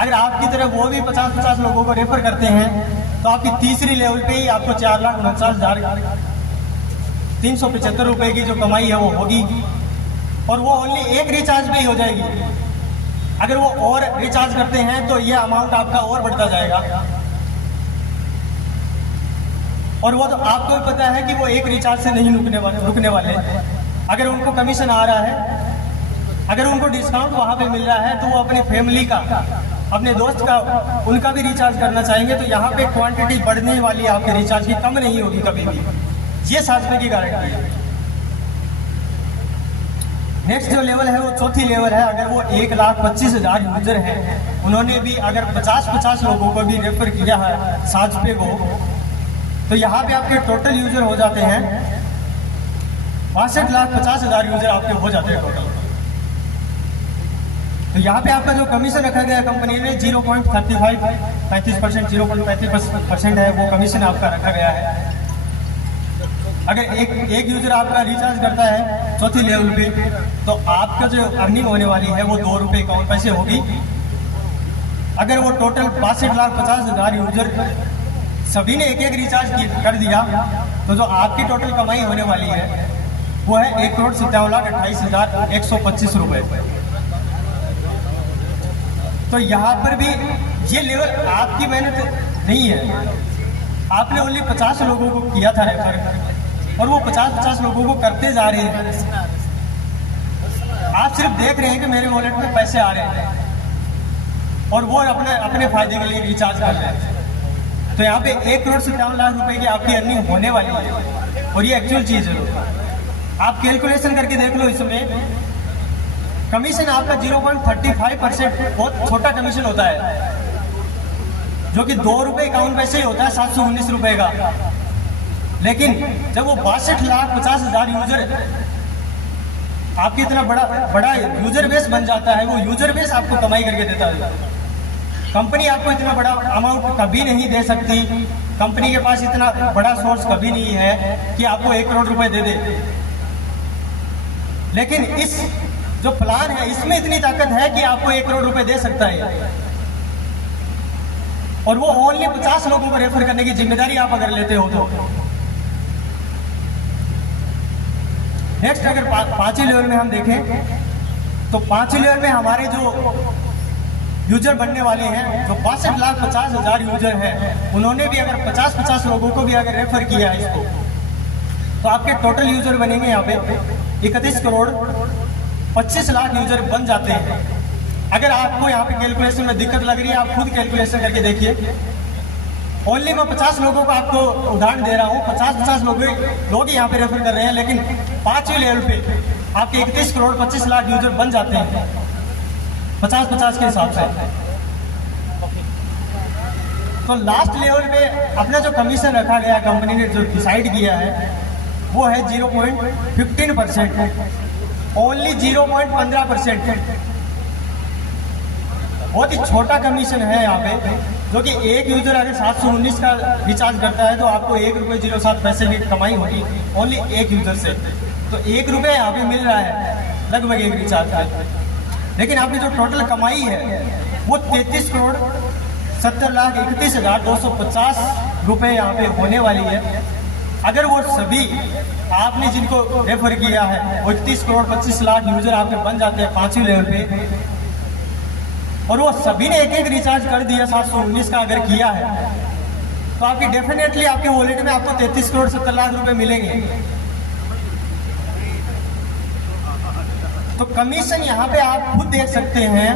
अगर आपकी तरफ वो भी 50-50 लोगों को रेफर करते हैं तो आपकी तीसरी लेवल पे ही आपको 4,49,375 रुपए की जो कमाई है वो होगी, और वो ओनली एक रिचार्ज पे ही हो जाएगी। अगर वो और रिचार्ज करते हैं तो ये अमाउंट आपका और बढ़ता जाएगा। और वो तो आपको भी पता है कि वो एक रिचार्ज से नहीं रुकने वाले। अगर उनको कमीशन आ रहा है, अगर उनको डिस्काउंट वहाँ पे मिल रहा है, तो वो अपने फैमिली का, अपने दोस्त का, उनका भी रिचार्ज करना चाहेंगे। तो यहाँ पे क्वांटिटी बढ़ने वाली है आपके रिचार्ज की, कम नहीं होगी कभी भी। ये 7 रुपये की गारंटी है। नेक्स्ट जो लेवल है वो चौथी लेवल है। अगर वो 1,25,000 यूजर है, उन्होंने भी अगर 50-50 लोगों को भी रेफर किया है 7 रुपये को, तो यहाँ पे आपके टोटल यूजर हो जाते हैं 62,50,000 यूजर आपके हो जाते हैं टोटल। तो यहाँ पे आपका जो कमीशन रखा गया है कंपनी ने 0.35% 0.35% है, वो कमीशन आपका रखा गया है। अगर एक यूजर आपका रिचार्ज करता है चौथी लेवल पे, तो आपका जो अर्निंग होने वाली है वो 2 रुपये 51 पैसे होगी। अगर वो टोटल 62,50,000 यूजर सभी ने एक रिचार्ज कर दिया, तो जो आपकी टोटल कमाई होने वाली है वो है 1,57,28,125 रुपए। तो यहाँ पर भी ये लेवल आपकी मेहनत नहीं है, आपने ओनली 50 लोगों को किया था रेफर, और वो 50-50 लोगों को करते जा रहे हैं। आप सिर्फ देख रहे हैं कि मेरे वॉलेट में पैसे आ रहे हैं, और वो अपने फायदे के लिए रिचार्ज कर रहे हैं। तो यहाँ पे 1,57,00,000 रुपए की आपकी अर्निंग होने वाली है, और ये एक्चुअल चीज है। आप कैलकुलेशन करके देख लो। इसमें कमीशन आपका 0.35% बहुत छोटा कमीशन होता है, जो कि 2 रुपये 51 पैसे ही होता है 719 रुपए का। लेकिन जब वो 62,50,000 यूजर आपकी इतना बड़ा यूजर बेस बन जाता है, वो यूजर बेस आपको कमाई करके देता है। कंपनी आपको इतना बड़ा अमाउंट कभी नहीं दे सकती। कंपनी के पास इतना बड़ा सोर्स कभी नहीं है कि आपको 1 करोड़ रुपए दे दे। लेकिन इस जो प्लान है इसमें इतनी ताकत है कि आपको 1 करोड़ रुपए दे सकता है, और वो ओनली 50 लोगों को रेफर करने की जिम्मेदारी आप अगर लेते हो तो। नेक्स्ट अगर 5वीं लेवल में हम देखें तो 5वीं लेवल में हमारे जो यूजर बनने वाले हैं, जो 62,50,000 यूजर हैं, उन्होंने भी अगर 50-50 लोगों को भी अगर रेफर किया है इसको, तो आपके टोटल यूजर बनेंगे यहाँ पे 31,25,00,000 यूजर बन जाते हैं। अगर आपको यहाँ पे कैलकुलेशन में दिक्कत लग रही है, आप खुद कैलकुलेशन करके देखिए। ओनली मैं 50 लोगों को आपको उदाहरण दे रहा हूँ, 50-50 लोग यहाँ पे रेफर कर रहे हैं, लेकिन 5वीं लेवल पे आपके 31,25,00,000 यूजर बन जाते हैं 50-50 के हिसाब से। तो लास्ट लेवल पे अपना जो कमीशन रखा गया कंपनी ने जो डिसाइड किया है वो है 0.15%, ओनली 0.15%। बहुत ही छोटा कमीशन है यहाँ पे, जो कि एक यूजर अगर 719 का रिचार्ज करता है तो आपको 1.07 पैसे की कमाई होगी ओनली एक यूजर से। तो 1 रुपये यहाँ पे मिल रहा है लगभग एक रिचार्ज का। लेकिन आपकी जो टोटल कमाई है वो 33,70,31,250 रुपये यहाँ पे होने वाली है। अगर वो सभी आपने जिनको रेफर किया है वो 31,25,00,000 यूजर आपके बन जाते हैं 5वीं लेवल पे, और वो सभी ने एक रिचार्ज कर दिया 719 का अगर किया है, तो आपकी डेफिनेटली आपके वॉलेट में आपको 33,70,00,000 रुपए मिलेंगे। तो कमीशन यहाँ पे आप खुद देख सकते हैं।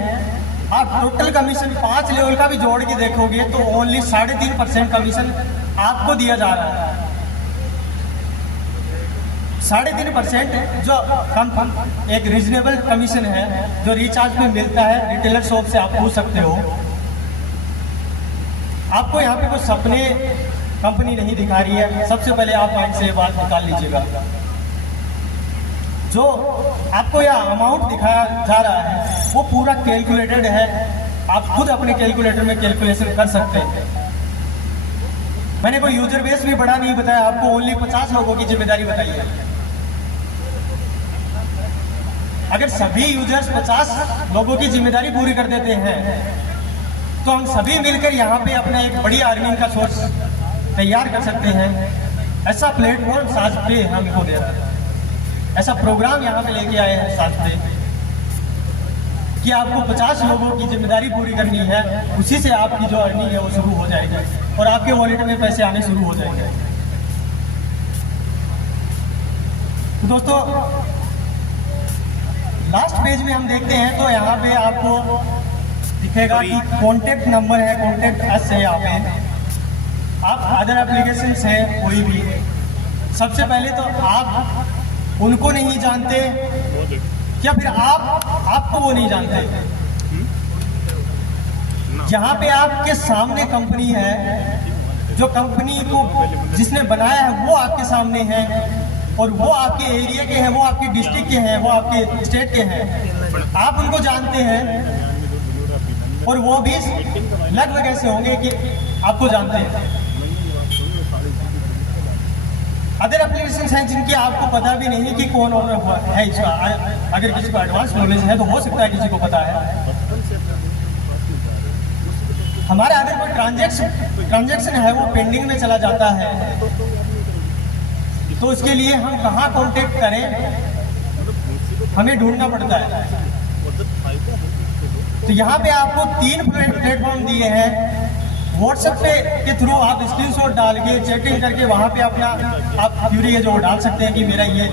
आप टोटल कमीशन 5 लेवल का भी जोड़ के देखोगे तो ओनली 3.5% कमीशन आपको दिया जा रहा है। 3.5% जो कम एक रीजनेबल कमीशन है जो रिचार्ज में मिलता है रिटेलर शॉप से, आप पूछ सकते हो। आपको यहाँ पे कोई सपने कंपनी नहीं दिखा रही है। सबसे पहले आप माइंड से ये बात निकाल लीजिएगा। जो आपको यह अमाउंट दिखाया जा रहा है वो पूरा कैलकुलेटेड है। आप खुद अपने कैलकुलेटर में कैलकुलेशन कर सकते हैं। मैंने कोई यूजर बेस भी बड़ा नहीं बताया आपको, ओनली 50 लोगों की जिम्मेदारी बताई है। अगर सभी यूजर्स 50 लोगों की जिम्मेदारी पूरी कर देते हैं तो हम सभी मिलकर यहाँ पे अपना एक बड़ी अर्निंग का सोर्स तैयार कर सकते हैं। ऐसा प्लेटफॉर्म साज पे हमको दे रहा है, ऐसा प्रोग्राम यहाँ पे लेके आए हैं साज पे कि आपको 50 लोगों की जिम्मेदारी पूरी करनी है, उसी से आपकी जो अर्निंग है वो शुरू हो जाएगी और आपके वॉलेट में पैसे आने शुरू हो जाएंगे। तो दोस्तों लास्ट पेज में हम देखते हैं तो यहाँ पे आपको दिखेगा कि कॉन्टेक्ट नंबर है, कॉन्टेक्ट अस है। यहाँ पे आप अदर एप्लीकेशंस हैं कोई भी, सबसे पहले तो आप उनको नहीं जानते या फिर आपको वो नहीं जानते। जहाँ पे आपके सामने कंपनी है, जो कंपनी को जिसने बनाया है वो आपके सामने है और वो आपके एरिया के हैं, वो आपके डिस्ट्रिक्ट के हैं, वो आपके स्टेट के हैं, आप उनको जानते हैं और वो भी लगभग ऐसे होंगे कि आपको जानते हैं। अदर एप्लीकेशन हैं जिनकी आपको पता भी नहीं कि कौन ऑनर हुआ है इसका। अगर किसी को एडवांस नॉलेज है तो हो सकता है किसी को पता है। हमारा अगर कोई ट्रांजैक्शन है वो पेंडिंग में चला जाता है तो उसके लिए हम कहाँ कांटेक्ट करें, हमें ढूंढना पड़ता है। तो यहाँ पे आपको 3 प्लेटफॉर्म दिए हैं। व्हाट्सएप के थ्रू आप स्क्रीनशॉट डाल के चैटिंग करके वहाँ पे अपना आप क्यूरी है जो डाल सकते हैं कि मेरा ये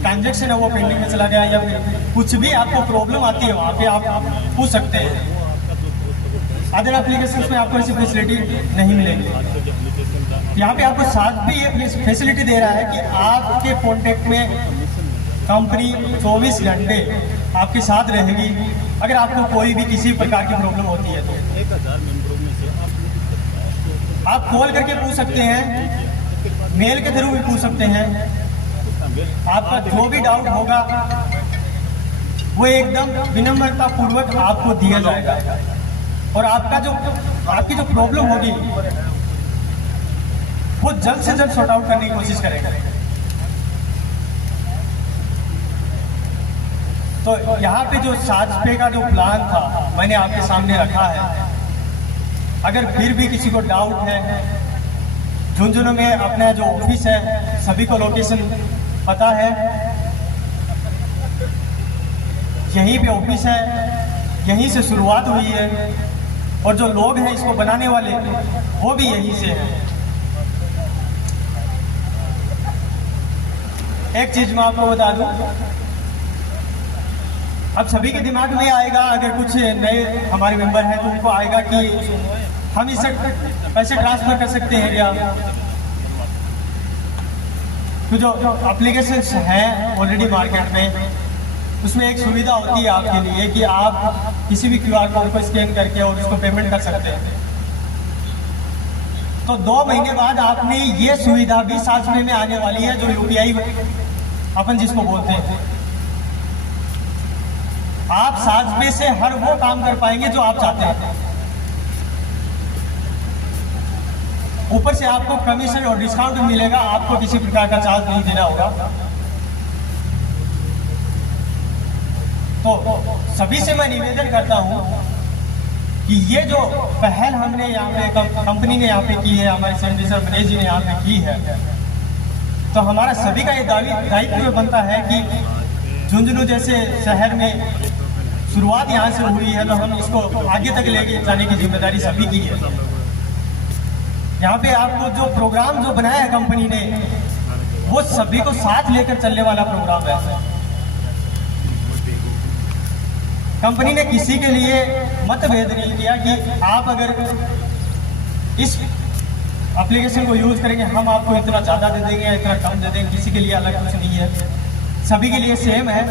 ट्रांजैक्शन है वो पेंडिंग में चला गया, या फिर कुछ भी आपको प्रॉब्लम आती है वहाँ पे आप पूछ सकते हैं। अदर एप्लीकेशंस में आपको ऐसी फैसिलिटी नहीं मिलेगी। यहाँ पे आपको साथ भी ये फैसिलिटी दे रहा है कि आपके कॉन्टेक्ट में कंपनी 24 घंटे आपके साथ रहेगी। अगर आपको कोई भी किसी प्रकार की प्रॉब्लम होती है तो आप कॉल करके पूछ सकते हैं, मेल के थ्रू भी पूछ सकते हैं। आपका जो भी डाउट होगा वो एकदम विनम्रता पूर्वक आपको दिया जाएगा और आपकी जो प्रॉब्लम होगी वो जल्द से जल्द सॉर्ट आउट करने की कोशिश करेगा। तो यहाँ पे जो साजपे का जो प्लान था मैंने आपके सामने रखा है। अगर फिर भी किसी को डाउट है, झुंझुनू में अपना जो ऑफिस है सभी को लोकेशन पता है, यहीं पे ऑफिस है, यहीं से शुरुआत हुई है और जो लोग हैं इसको बनाने वाले वो भी यहीं से हैं। एक चीज मैं आपको बता दूं, अब सभी के दिमाग में आएगा, अगर कुछ नए हमारे मेंबर हैं तो उनको आएगा कि हम इससे पैसे ट्रांसफर कर सकते हैं क्या। तो जो एप्लीकेशंस हैं ऑलरेडी मार्केट में उसमें एक सुविधा होती है आपके लिए कि आप किसी भी QR कोड को स्कैन करके और उसको पेमेंट कर सकते हैं। तो 2 महीने बाद आपने ये सुविधा भी साजपे में आने वाली है, जो UPI अपन जिसको बोलते हैं। आप साजपे से हर वो काम कर पाएंगे जो आप चाहते हैं। ऊपर से आपको कमीशन और डिस्काउंट मिलेगा, आपको किसी प्रकार का चार्ज नहीं देना होगा। तो सभी से मैं निवेदन करता हूं कि ये जो पहल हमने यहाँ पे कंपनी ने यहाँ पे की है, हमारे सेंटर मनीष जी ने यहाँ पे की है, तो हमारा सभी का ये दायित्व बनता है कि झुंझुनू जैसे शहर में शुरुआत यहाँ से हुई है तो हम इसको आगे तक लेके जाने की जिम्मेदारी सभी की है। यहाँ पे आपको जो प्रोग्राम जो बनाया है कंपनी ने वो सभी को साथ लेकर चलने वाला प्रोग्राम है। कंपनी ने किसी के लिए मतभेद नहीं किया कि आप अगर इस एप्लीकेशन को यूज करेंगे हम आपको इतना ज़्यादा दे देंगे या इतना कम दे देंगे, किसी के लिए अलग कुछ नहीं है, सभी के लिए सेम है।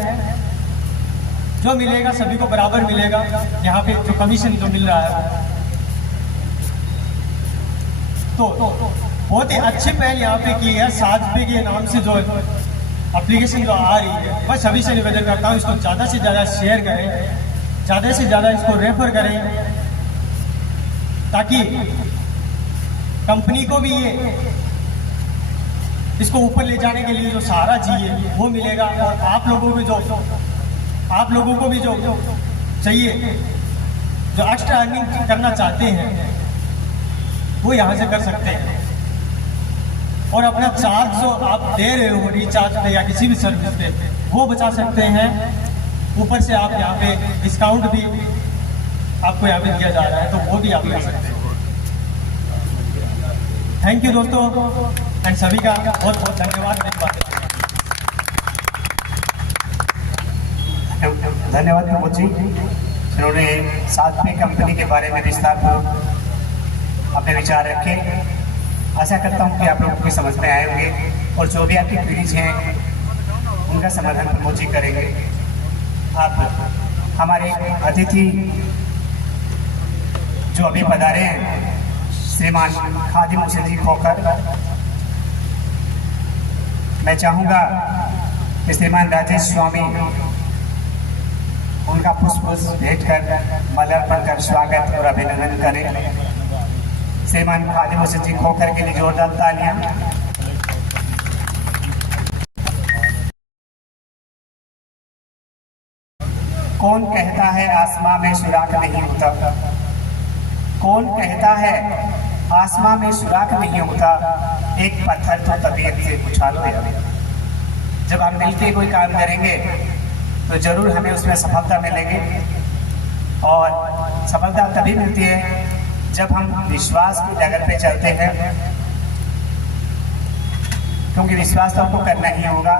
जो मिलेगा सभी को बराबर मिलेगा। यहाँ पे जो कमीशन जो मिल रहा है तो बहुत ही अच्छी पहल यहाँ पे की है। साजपे के नाम से जो एप्लीकेशन जो आ रही है मैं सभी से निवेदन करता हूँ इसको ज़्यादा से ज़्यादा शेयर करें, ज़्यादा से ज़्यादा इसको रेफर करें, ताकि कंपनी को भी ये इसको ऊपर ले जाने के लिए जो सहारा चाहिए वो मिलेगा, और आप लोगों को भी जो चाहिए, जो एक्स्ट्रा अर्निंग करना चाहते हैं वो यहाँ से कर सकते हैं। और अपना चार्ज जो आप दे रहे हो रिचार्ज पे या किसी भी सर्विस पे वो बचा सकते हैं। ऊपर से आप यहाँ पे डिस्काउंट भी आपको यहाँ पे दिया जा रहा है, तो वो भी आप ले सकते हैं। थैंक यू दोस्तों, एंड सभी का बहुत बहुत धन्यवाद। धन्यवाद प्रमोद जी, जिन्होंने साथ में कंपनी के बारे में विस्तारपूर्वक अपने विचार रखे। आशा करता हूं कि आप लोगों को समझ में आए होंगे, और जो भी आपकी क्वेरीज हैं उनका समाधान प्रमोद जी करेंगे। आप हमारे अतिथि जो अभी पधारे हैं श्रीमान खादिम हुसैन जी खोखर, मैं चाहूँगा कि श्रीमान राजेश स्वामी उनका पुष्प भेंट कर माल्यार्पण कर स्वागत और अभिनंदन करें। श्रीमान खादिम हुसैन जी खोखर के लिए जोरदार तालियां। कौन कहता है आसमां में सुराख नहीं होता? कौन कहता है आसमां में सुराख नहीं होता? एक पत्थर तो तबीयत से उछाल दे। जब हम मिलकर कोई काम करेंगे तो जरूर हमें उसमें सफलता मिलेगी, और सफलता तभी मिलती है जब हम विश्वास की डगर पे चलते हैं, क्योंकि विश्वास तो आपको करना ही होगा,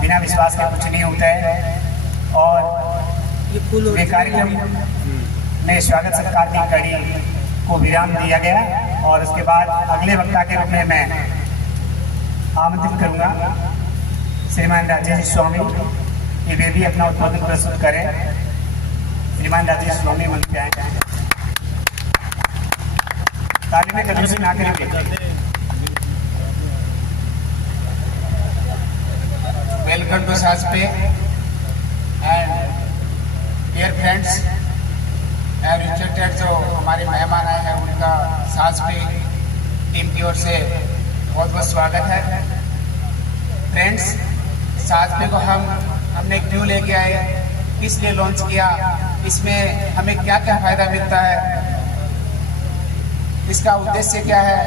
बिना विश्वास के कुछ नहीं होता है। और ये कार्यक्रम में स्वागत सत्कार की कड़ी को विराम दिया गया, और उसके बाद अगले वक्ता के रूप में मैं आमंत्रित करूंगा श्रीमान राजेश स्वामी कि वे भी अपना उद्बोधन प्रस्तुत करें। श्रीमान राजेश स्वामी मंच पे आए, ताली में कदम से ना करेंगे। वेलकम टू साजपे and dear friends and respected जो हमारे मेहमान आए हैं उनका साजपे टीम की ओर से बहुत बहुत स्वागत है। फ्रेंड्स, साजपे को हमने क्यों लेके आए, किस लिए लॉन्च किया, इसमें हमें क्या क्या फ़ायदा मिलता है, इसका उद्देश्य क्या है,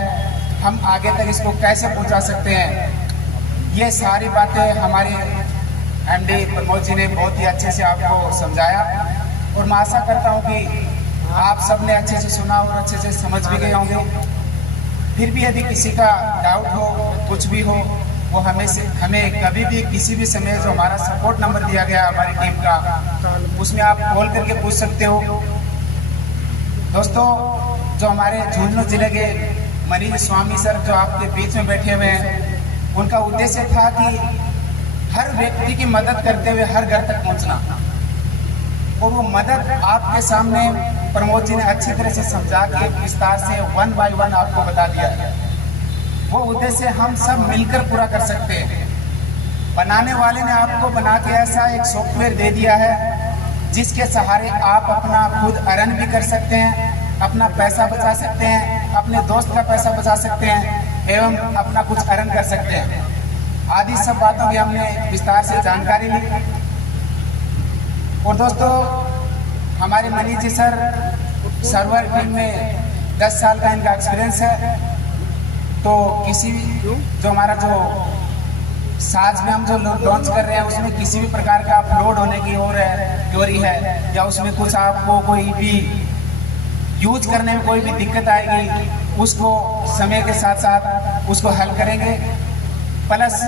हम आगे तक इसको कैसे पहुंचा सकते हैं, ये सारी बातें हमारे एमडी प्रमोद जी ने बहुत ही अच्छे से आपको समझाया। और मैं आशा करता हूं कि आप सबने अच्छे से सुना और अच्छे से समझ भी गए होंगे। फिर भी यदि किसी का डाउट हो, कुछ भी हो, वो हमें कभी भी किसी भी समय जो हमारा सपोर्ट नंबर दिया गया हमारी टीम का, उसमें आप कॉल करके पूछ सकते हो। दोस्तों, जो हमारे झुंझुनू जिले के मनीष स्वामी सर जो आपके बीच में बैठे हुए हैं, उनका उद्देश्य था कि हर व्यक्ति की मदद करते हुए हर घर तक पहुंचना, और वो मदद आपके सामने प्रमोद जी ने अच्छी तरह से समझा के विस्तार से 1 बाय 1 आपको बता दिया है। वो उद्देश्य हम सब मिलकर पूरा कर सकते हैं। बनाने वाले ने आपको बना के ऐसा एक सॉफ्टवेयर दे दिया है जिसके सहारे आप अपना खुद अर्न भी कर सकते हैं, अपना पैसा बचा सकते हैं, अपने दोस्त का पैसा बचा सकते हैं, एवं अपना कुछ अर्न कर सकते हैं। आदि सब बातों की हमने विस्तार से जानकारी ली। और दोस्तों, हमारे Manish ji sir server team में 10 साल का इनका एक्सपीरियंस है। तो किसी जो हमारा जो साज में हम जो लॉन्च कर रहे हैं उसमें किसी भी प्रकार का अपलोड होने की क्वेरी है, या उसमें कुछ आपको कोई भी यूज करने में कोई भी दिक्कत आएगी, उसको समय के साथ साथ उसको हल करेंगे। प्लस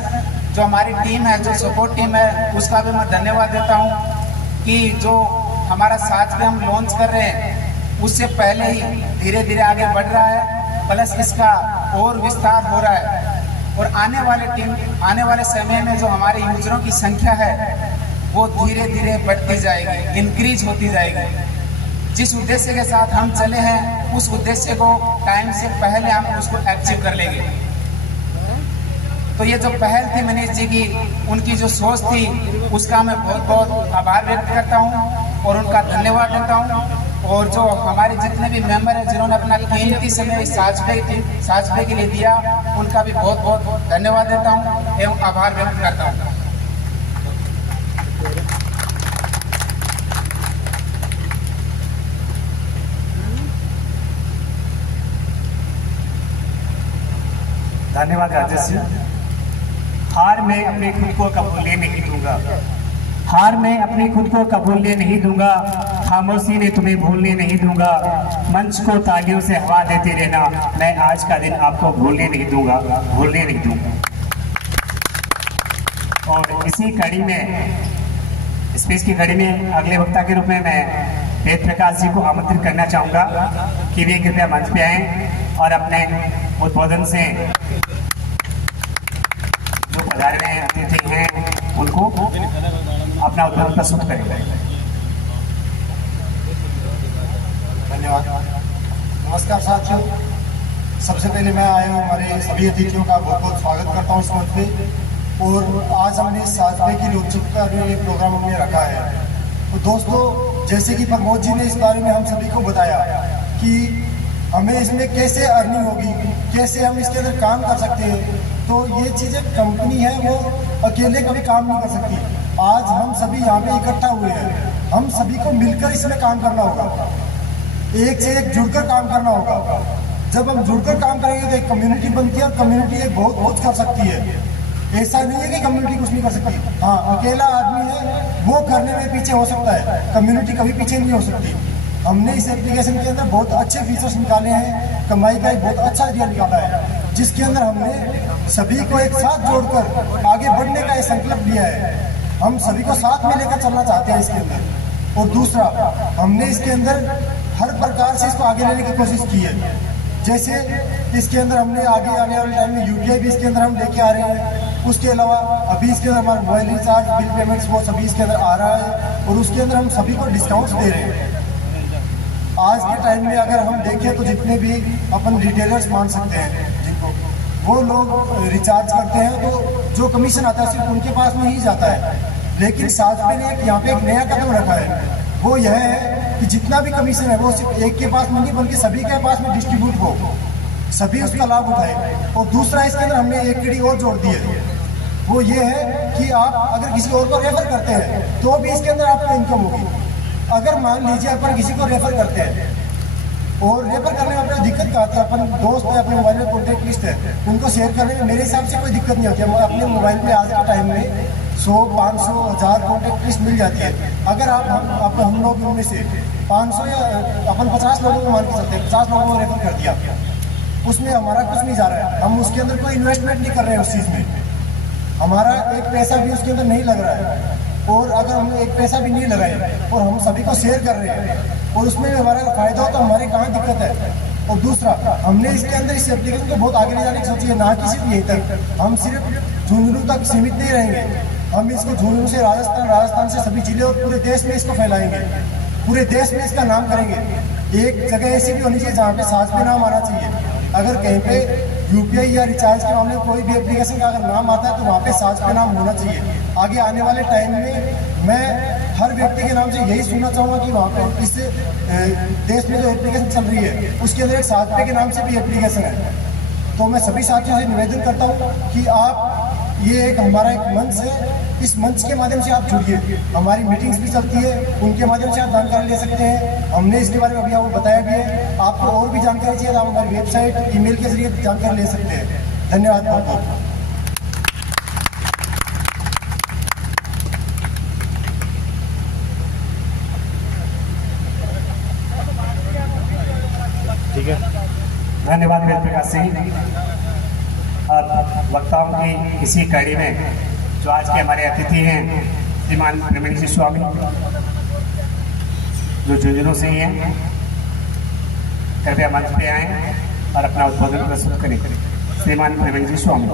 जो हमारी टीम है, जो सपोर्ट टीम है, उसका भी मैं धन्यवाद देता हूँ कि जो हमारा साथ में हम लॉन्च कर रहे हैं उससे पहले ही धीरे धीरे आगे बढ़ रहा है, प्लस इसका और विस्तार हो रहा है। और आने वाले समय में जो हमारे यूजरों की संख्या है वो धीरे धीरे बढ़ती जाएगी, इंक्रीज होती जाएगी। जिस उद्देश्य के साथ हम चले हैं उस उद्देश्य को टाइम से पहले हम उसको अचीव कर लेंगे। तो ये जो पहल थी मनीष जी की, उनकी जो सोच थी, उसका मैं बहुत बहुत आभार व्यक्त करता हूँ और उनका धन्यवाद देता हूँ। और जो हमारे जितने भी मेंबर हैं जिन्होंने अपना कीमती समय इस साजफे के लिए दिया, उनका भी बहुत बहुत धन्यवाद देता हूँ एवं आभार व्यक्त करता हूँ। धन्यवाद राजेश जी। हार में अपने खुद को कबूलने नहीं दूंगा, हार में अपने खुद को कबूलने नहीं दूंगा, खामोशी ने तुम्हें भूलने नहीं दूंगा, मंच को तालियों से हवा देते रहना, मैं आज का दिन आपको भूलने नहीं दूंगा, भूलने नहीं दूंगा। और इसी कड़ी में, स्पीच की कड़ी में अगले वक्ता के रूप में मैं वेद प्रकाश जी को आमंत्रित करना चाहूँगा कि वे कृपया मंच पे आएँ और अपने उद्बोधन से जो पधारे हुए अतिथि हैं उनको अपना उद्बोधन प्रस्तुत करेंगे। धन्यवाद। नमस्कार साथियों, सबसे पहले मैं आए हुए हमारे सभी अतिथियों का बहुत बहुत स्वागत करता हूँ इस मंच पे। और आज हमने साजफे की औचित्य में प्रोग्राम हमने रखा है। तो दोस्तों, जैसे कि प्रमोद जी ने इस बारे में हम सभी को बताया कि हमें इसमें कैसे अर्निंग होगी, कैसे हम इसके अंदर काम कर सकते हैं, तो ये चीज़ें कंपनी है वो अकेले कभी काम नहीं कर सकती। आज हम सभी यहाँ पे इकट्ठा हुए हैं, हम सभी को मिलकर इसमें काम करना होगा, एक से एक जुड़कर काम करना होगा। जब हम जुड़कर काम करेंगे तो एक कम्युनिटी बनती है और कम्युनिटी एक बहुत कुछ कर सकती है। ऐसा नहीं है कि कम्युनिटी कुछ नहीं कर सकती। हाँ, अकेला आदमी है वो करने में पीछे हो सकता है, कम्युनिटी कभी पीछे नहीं हो सकती। हमने इस एप्लीकेशन के अंदर बहुत अच्छे फीचर्स निकाले हैं, कमाई का एक बहुत अच्छा जरिया निकाला है, जिसके अंदर हमने सभी को एक साथ जोड़कर आगे बढ़ने का एक संकल्प लिया है। हम सभी को साथ में लेकर चलना चाहते हैं इसके अंदर। और दूसरा, हमने इसके अंदर हर प्रकार से इसको आगे लेने की कोशिश की है। जैसे इसके अंदर हमने आगे आने वाले टाइम में UPI भी इसके अंदर हम लेके आ रहे हैं। उसके अलावा अभी इसके अंदर हमारा मोबाइल रिचार्ज, बिल पेमेंट्स वो सभी इसके अंदर आ रहा है और उसके अंदर हम सभी को डिस्काउंट्स दे रहे हैं। आज के टाइम में अगर हम देखें तो जितने भी अपन रिटेलर्स मान सकते हैं जिनको, वो लोग रिचार्ज करते हैं तो जो कमीशन आता है सिर्फ उनके पास में ही जाता है। लेकिन साजफे ने यहाँ पे एक नया कदम रखा है, वो यह है कि जितना भी कमीशन है वो सिर्फ एक के पास में नहीं बल्कि सभी के पास में डिस्ट्रीब्यूट हो, सभी उसका लाभ उठाए। और दूसरा, इसके अंदर हमने एक कड़ी और जोड़ दी है, वो ये है कि आप अगर किसी और को रेफर करते हैं तो भी इसके अंदर आपको इनकम होगी। अगर मान लीजिए अपन किसी को रेफर करते हैं और रेफर करने में अपनी दिक्कत क्या आती है, अपन दोस्त है, अपने मोबाइल में कॉन्टैक्ट लिस्ट है, उनको शेयर करने में मेरे हिसाब से कोई दिक्कत नहीं होती है। अपने मोबाइल में आज के टाइम में 100, 500, 1000 कॉन्टैक्ट लिस्ट मिल जाती है। अगर हम लोग उनमें से 500 या अपन 50 लोगों को मान के चलते हैं, 50 लोगों को रेफर कर दिया, उसमें हमारा कुछ नहीं जा रहा है, हम उसके अंदर कोई इन्वेस्टमेंट नहीं कर रहे हैं, उस चीज़ में हमारा एक पैसा भी उसके अंदर नहीं लग रहा है। और अगर हम एक पैसा भी नहीं लगाए और हम सभी को शेयर कर रहे हैं और उसमें भी हमारा फायदा हो तो हमारे कहाँ दिक्कत है। और दूसरा, हमने इसके अंदर इस एप्लीकेशन को बहुत आगे ले जाने की सोची है, ना कि सिर्फ यहीं तक, हम सिर्फ झुंझुनू तक सीमित नहीं रहेंगे, हम इसको झुंझुनू से राजस्थान से सभी जिले और पूरे देश में इसको फैलाएंगे, पूरे देश में इसका नाम करेंगे। एक जगह ऐसी भी होनी चाहिए जहाँ पे साजफे नाम आना चाहिए। अगर कहीं पे UPI या रिचार्ज के मामले में कोई भी एप्लीकेशन का अगर नाम आता है तो वहाँ पे साजफे नाम होना चाहिए। आगे आने वाले टाइम में मैं हर व्यक्ति के नाम से यही सुनना चाहूँगा कि वहाँ पे इस देश में जो एप्लीकेशन चल रही है उसके अंदर एक साजफे के नाम से भी एप्लीकेशन है। तो मैं सभी साथियों से निवेदन करता हूँ कि आप, ये एक हमारा एक मंच है, इस मंच के माध्यम से आप जुड़िए। हमारी मीटिंग्स भी चलती है, उनके माध्यम से आप जानकारी ले सकते हैं। हमने इसके बारे में अभी आपको बताया भी है। आपको और भी जानकारी चाहिए तो आप हमारी वेबसाइट, ईमेल के जरिए जानकारी ले सकते हैं। धन्यवाद बहुत बहुत। ठीक है, धन्यवाद वेद प्रकाश सिंह। और वक्ताओं की इसी कड़ी में जो आज के हमारे अतिथि हैं श्रीमान प्रेमानंद स्वामी, जो झुंझुनू से ही हैं, कृपया मंच पे आएं और अपना उद्बोधन प्रस्तुत करें। श्रीमान प्रेमानंद स्वामी।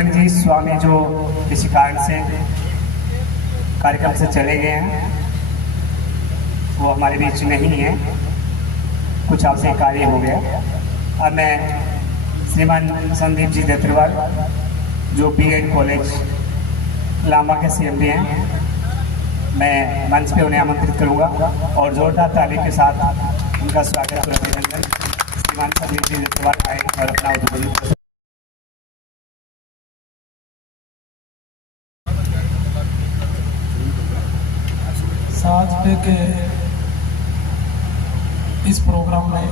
प्रवीण जी स्वामी जो किसी कारण से कार्यक्रम से चले गए हैं, वो हमारे बीच नहीं है, कुछ आपसे कार्य हो गया। अब मैं श्रीमान संदीप जी दत्तरवाल जो बीएड कॉलेज लामा के सीएमडी हैं, मैं मंच पे उन्हें आमंत्रित करूंगा और जोरदार ताली के साथ उनका स्वागत और अभिनंदन। श्रीमान संदीप जी दत्तरवाल आए और अपना उद्बोधन। साज पे के इस प्रोग्राम में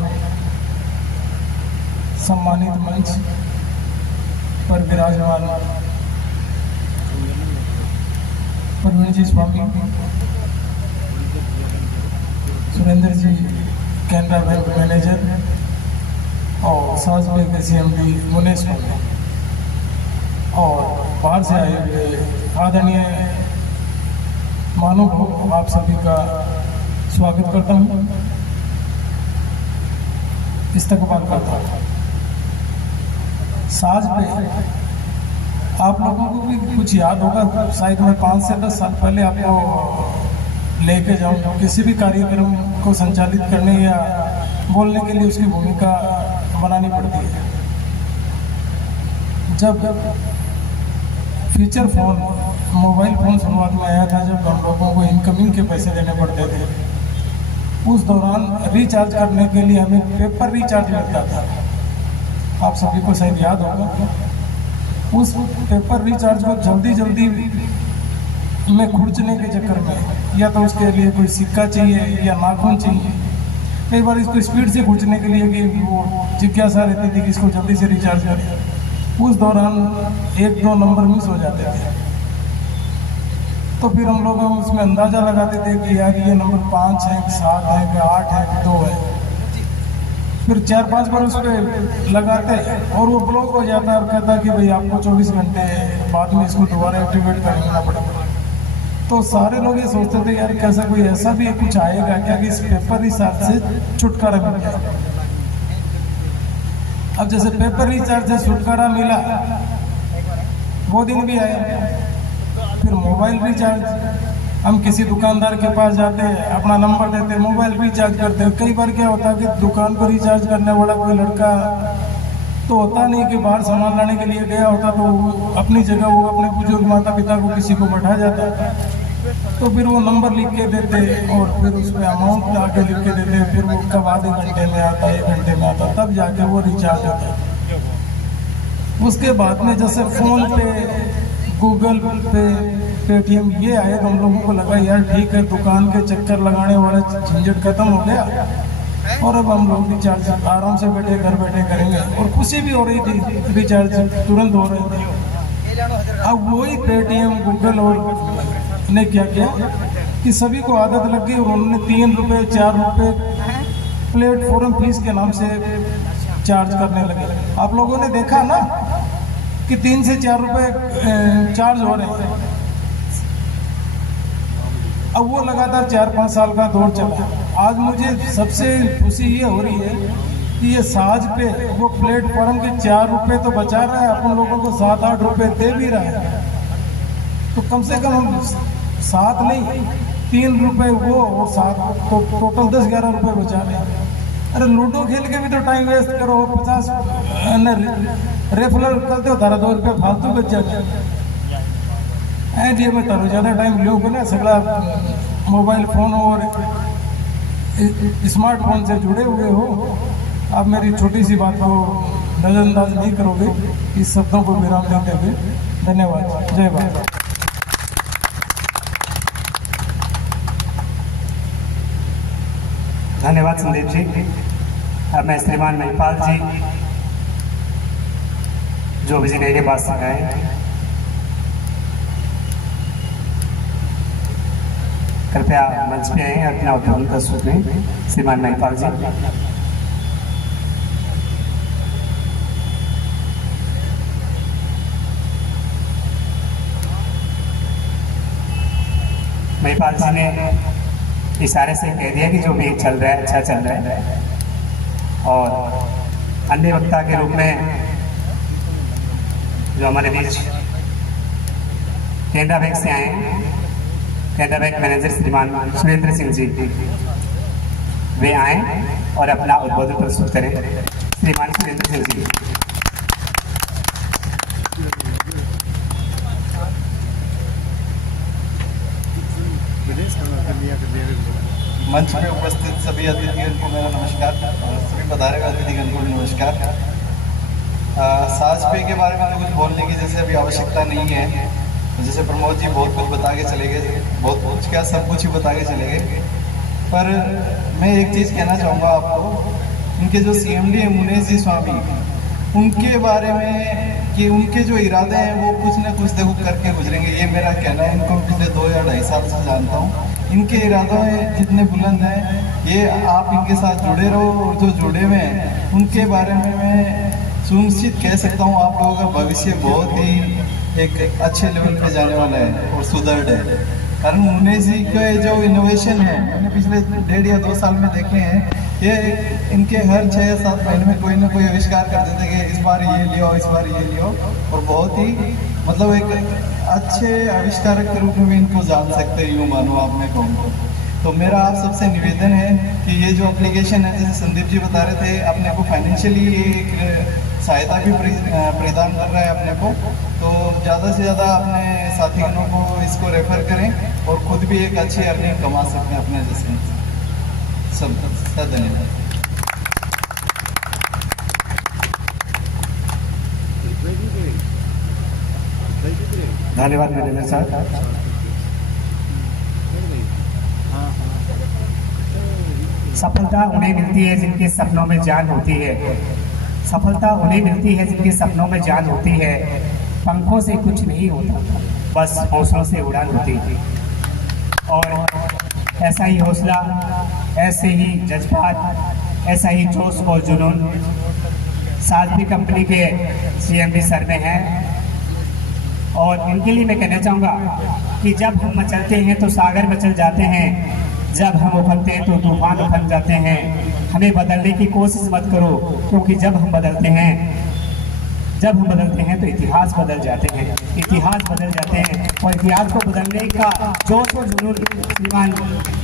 सम्मानित मंच पर विराजमान प्रवीण जी स्वामी, सुरेंद्र जी कैनरा बैंक मैनेजर और साज पे के सीएमडी मुनेश स्वामी और बाहर से आए हुए आदरणीय मानव, आप सभी का स्वागत करता हूँ, इस्तकबाल करता हूँ। साज पे आप लोगों को भी कुछ याद होगा, शायद मैं 5 से 10 साल पहले आपको लेके जाऊँ किसी भी कार्यक्रम को संचालित करने या बोलने के लिए उसकी भूमिका बनानी पड़ती है। जब फीचर फोन, मोबाइल फ़ोन शुरुआत में आया था, जब हम लोगों को इनकमिंग के पैसे देने पड़ते थे, उस दौरान रिचार्ज करने के लिए हमें पेपर रिचार्ज लगता था। आप सभी को शायद याद होगा। उस पेपर रिचार्ज को जल्दी जल्दी में खुर्चने के चक्कर में या तो उसके लिए कोई सिक्का चाहिए या नाखून चाहिए, कई बार इसको स्पीड से खुर्चने के लिए कि वो जिज्ञासा रहती थी कि इसको जल्दी से रिचार्ज करें। उस दौरान 1-2 नंबर मिस हो जाते थे, तो फिर हम लोग उसमें अंदाज़ा लगाते थे कि यार ये नंबर 5 है, 7 है, 8 है, 2 है। फिर 4-5 बार उस पर लगाते और वो ब्लॉक हो जाता है और कहता कि भाई आपको 24 घंटे बाद में इसको दोबारा एक्टिवेट करना पड़ेगा। तो सारे लोग ये सोचते थे यार कैसा कोई ऐसा भी कुछ आएगा क्या कि इस पेपर रिचार्ज से छुटकारा मिल जाए। अब जैसे पेपर रिचार्ज से छुटकारा मिला, वो दिन भी आया। फिर मोबाइल रिचार्ज, हम किसी दुकानदार के पास जाते हैं, अपना नंबर देते हैं, मोबाइल रिचार्ज करते हैं। कई बार क्या होता है कि दुकान पर रिचार्ज करने वाला कोई लड़का तो होता नहीं कि बाहर सामान लाने के लिए गया होता, तो अपनी जगह वो अपने बुजुर्ग माता पिता को किसी को बैठा जाता, तो फिर वो नंबर लिख के देते और फिर उस पर अमाउंट आके लिख के देते। फिर वो कब आधे घंटे में आता, 1 घंटे में आता, तब जाके वो रिचार्ज होता। उसके बाद में जैसे फ़ोन पे, गूगल पे, पेटीएम ये आए तो हम लोगों को लगा यार ठीक है, दुकान के चक्कर लगाने वाला झंझट खत्म हो गया और अब हम लोग रिचार्ज आराम से बैठे घर बैठे करेंगे। और खुशी भी हो रही थी, रिचार्ज तुरंत हो रहे थे। अब वही पेटीएम, गूगल और ने क्या किया कि सभी को आदत लग गई और उन्होंने 3 रुपये 4 रुपये प्लेटफॉर्म फीस के नाम से चार्ज करने लगे। आप लोगों ने देखा ना कि 3 से 4 रुपये चार्ज हो रहे हैं। अब वो लगातार 4-5 साल का दौर चला। आज मुझे सबसे खुशी ये हो रही है कि ये साज पे वो प्लेटफॉर्म के 4 रुपये तो बचा रहा है, अपन लोगों को 7-8 रुपये दे भी रहा है। तो कम से कम हम 7 नहीं 3 रुपये वो और 7 तो टोटल 10-11 रुपये बचा रहे हैं। अरे लूडो खेल के भी तो टाइम वेस्ट करो, 50 रेफलर करते हो, तारा 2 रुपये फालतू बच जाते हैं। मैं तारो ज़्यादा टाइम लोगे ना, सगड़ा मोबाइल फ़ोन और स्मार्टफोन से जुड़े हुए हो। आप मेरी छोटी सी बात को नज़रअंदाज नहीं करोगे। इस शब्दों को विराम देते हुए धन्यवाद। जय भारत। धन्यवाद संदीप जी। अब मैं श्रीमान महिपाल जी जो विजय के पास से आए, कृपया मंच पे आए, अपना उद्बोधन प्रस्तुत करें। श्रीमान महिपाल जी। महिपाल जी ने इशारे से कह दिया कि जो भी चल रहा है अच्छा चल रहा है, और अन्य वक्ता के रूप में जो हमारे बीच कैनरा बैंक से आए हैं, कैनरा बैंक मैनेजर श्रीमान सुरेंद्र सिंह जी, वे आए और अपना उद्बोधन प्रस्तुत करें। श्रीमान सुरेंद्र सिंह जी। मंच में उपस्थित सभी अतिथिगण को मेरा नमस्कार और सभी पधारे हुए अतिथिगण को नमस्कार। साज पे के बारे में तो कुछ बोलने की जैसे अभी आवश्यकता नहीं है। जैसे प्रमोद जी बहुत कुछ बता के चले गए, बहुत कुछ क्या सब कुछ ही बता के चले गए, पर मैं एक चीज़ कहना चाहूँगा आपको। उनके जो CMD है मुनेश जी स्वामी, उनके बारे में कि उनके जो इरादे हैं वो कुछ ना कुछ देखो करके गुजरेंगे, ये मेरा कहना है। इनको पिछले 2 या 2.5 साल से जानता हूँ। इनके इरादों में जितने बुलंद हैं, ये आप इनके साथ जुड़े रहो और जो जुड़े हुए हैं उनके बारे में मैं सुनिश्चित कह सकता हूँ आप लोगों का भविष्य बहुत ही एक अच्छे लेवल पे जाने वाला है और सुदृढ़ है। कारण मुनेश जी के जो इनोवेशन है मैंने पिछले 1.5 या 2 साल में देखे हैं, ये इनके हर 6 या 7 महीने में कोई ना कोई आविष्कार कर देते कि इस बार ये लियो, इस बार ये लियो, और बहुत ही मतलब एक अच्छे आविष्कारक के रूप में इनको जान सकते हैं, यूँ मानो आप मैं कहूँ तो मेरा आप सबसे निवेदन है कि ये जो एप्लीकेशन है, जैसे संदीप जी बता रहे थे, अपने को फाइनेंशियली एक सहायता भी प्रदान कर रहा है अपने को, तो ज़्यादा से ज़्यादा अपने साथीगणों को इसको रेफर करें और खुद भी एक अच्छी अर्निंग कमा सकते हैं अपने जैसे। सब धन्यवाद। धन्यवाद मैनेजर साहब। सफलता उन्हें मिलती है जिनके सपनों में जान होती है। सफलता उन्हें मिलती है जिनके सपनों में जान होती है। पंखों से कुछ नहीं होता, बस हौसलों से उड़ान होती है। और ऐसा ही हौसला, ऐसे ही जज्बात, ऐसा ही जोश और जुनून साजपी कंपनी के CMD सर में है। और इनके लिए मैं कहना चाहूँगा कि जब हम मचलते हैं तो सागर मचल जाते हैं, जब हम उफनते हैं तो तूफान उफन जाते हैं। हमें बदलने की कोशिश मत करो, क्योंकि जब हम बदलते हैं तो इतिहास बदल जाते हैं, इतिहास बदल जाते हैं। और इतिहास को बदलने का जोश और जुनून श्रीमान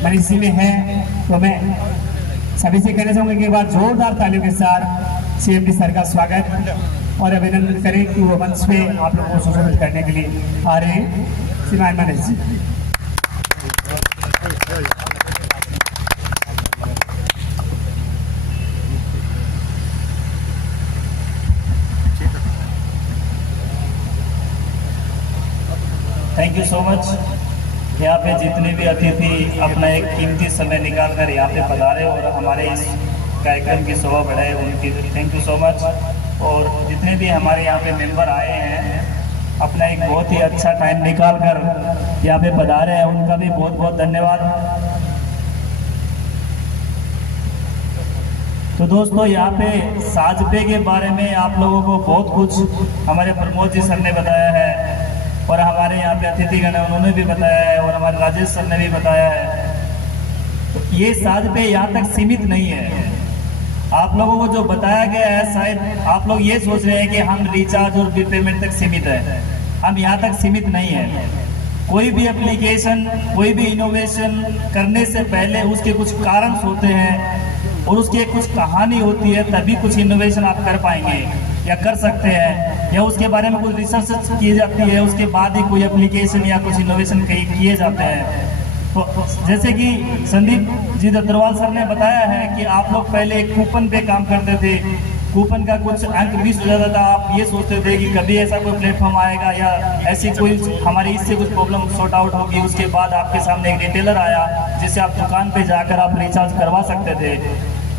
मनीष जी में है। तो मैं सभी से कहना चाहूँगा कि एक बार जोरदार तालियों के साथ CMD सर का स्वागत और अभिनंदन करें कि वो मंच पे आप लोगों को सुशोभित करने के लिए आ रहे हैं। श्रीमान Manish ji. Thank you so much. यहाँ पे जितने भी अतिथि अपना एक कीमती समय निकाल कर यहाँ पे पधारे और हमारे इस कार्यक्रम की शोभा बढ़ाए, उनकी थैंक यू सो मच। और जितने भी हमारे यहाँ पे मेंबर आए हैं, अपना एक बहुत ही अच्छा टाइम निकाल कर यहाँ पे पधारे हैं, उनका भी बहुत बहुत धन्यवाद। तो दोस्तों, यहाँ पे साजपे के बारे में आप लोगों को बहुत कुछ हमारे प्रमोद जी सर ने बताया है और हमारे यहाँ पे अतिथिगण है उन्होंने भी बताया है और हमारे राजेश सर ने भी बताया है। तो ये साजपे यहाँ तक सीमित नहीं है। आप लोगों को जो बताया गया है, शायद आप लोग ये सोच रहे हैं कि हम रिचार्ज और बिल पेमेंट तक सीमित है। हम यहाँ तक सीमित नहीं है। कोई भी एप्लीकेशन, कोई भी इनोवेशन करने से पहले उसके कुछ कारण होते हैं और उसकी कुछ कहानी होती है, तभी कुछ इनोवेशन आप कर पाएंगे या कर सकते हैं, या उसके बारे में कुछ रिसर्च की जाती है, उसके बाद ही कोई एप्लीकेशन या कुछ इनोवेशन किए जाते हैं। तो जैसे कि संदीप जी दत्तरवाल सर ने बताया है कि आप लोग पहले एक कूपन पे काम करते थे, कूपन का कुछ अंक मिस हो जाता था, आप ये सोचते थे कि कभी ऐसा कोई प्लेटफॉर्म आएगा या ऐसी कोई हमारी इससे कुछ प्रॉब्लम सॉर्ट आउट होगी। उसके बाद आपके सामने एक रिटेलर आया जिससे आप दुकान पे जाकर आप रिचार्ज करवा सकते थे।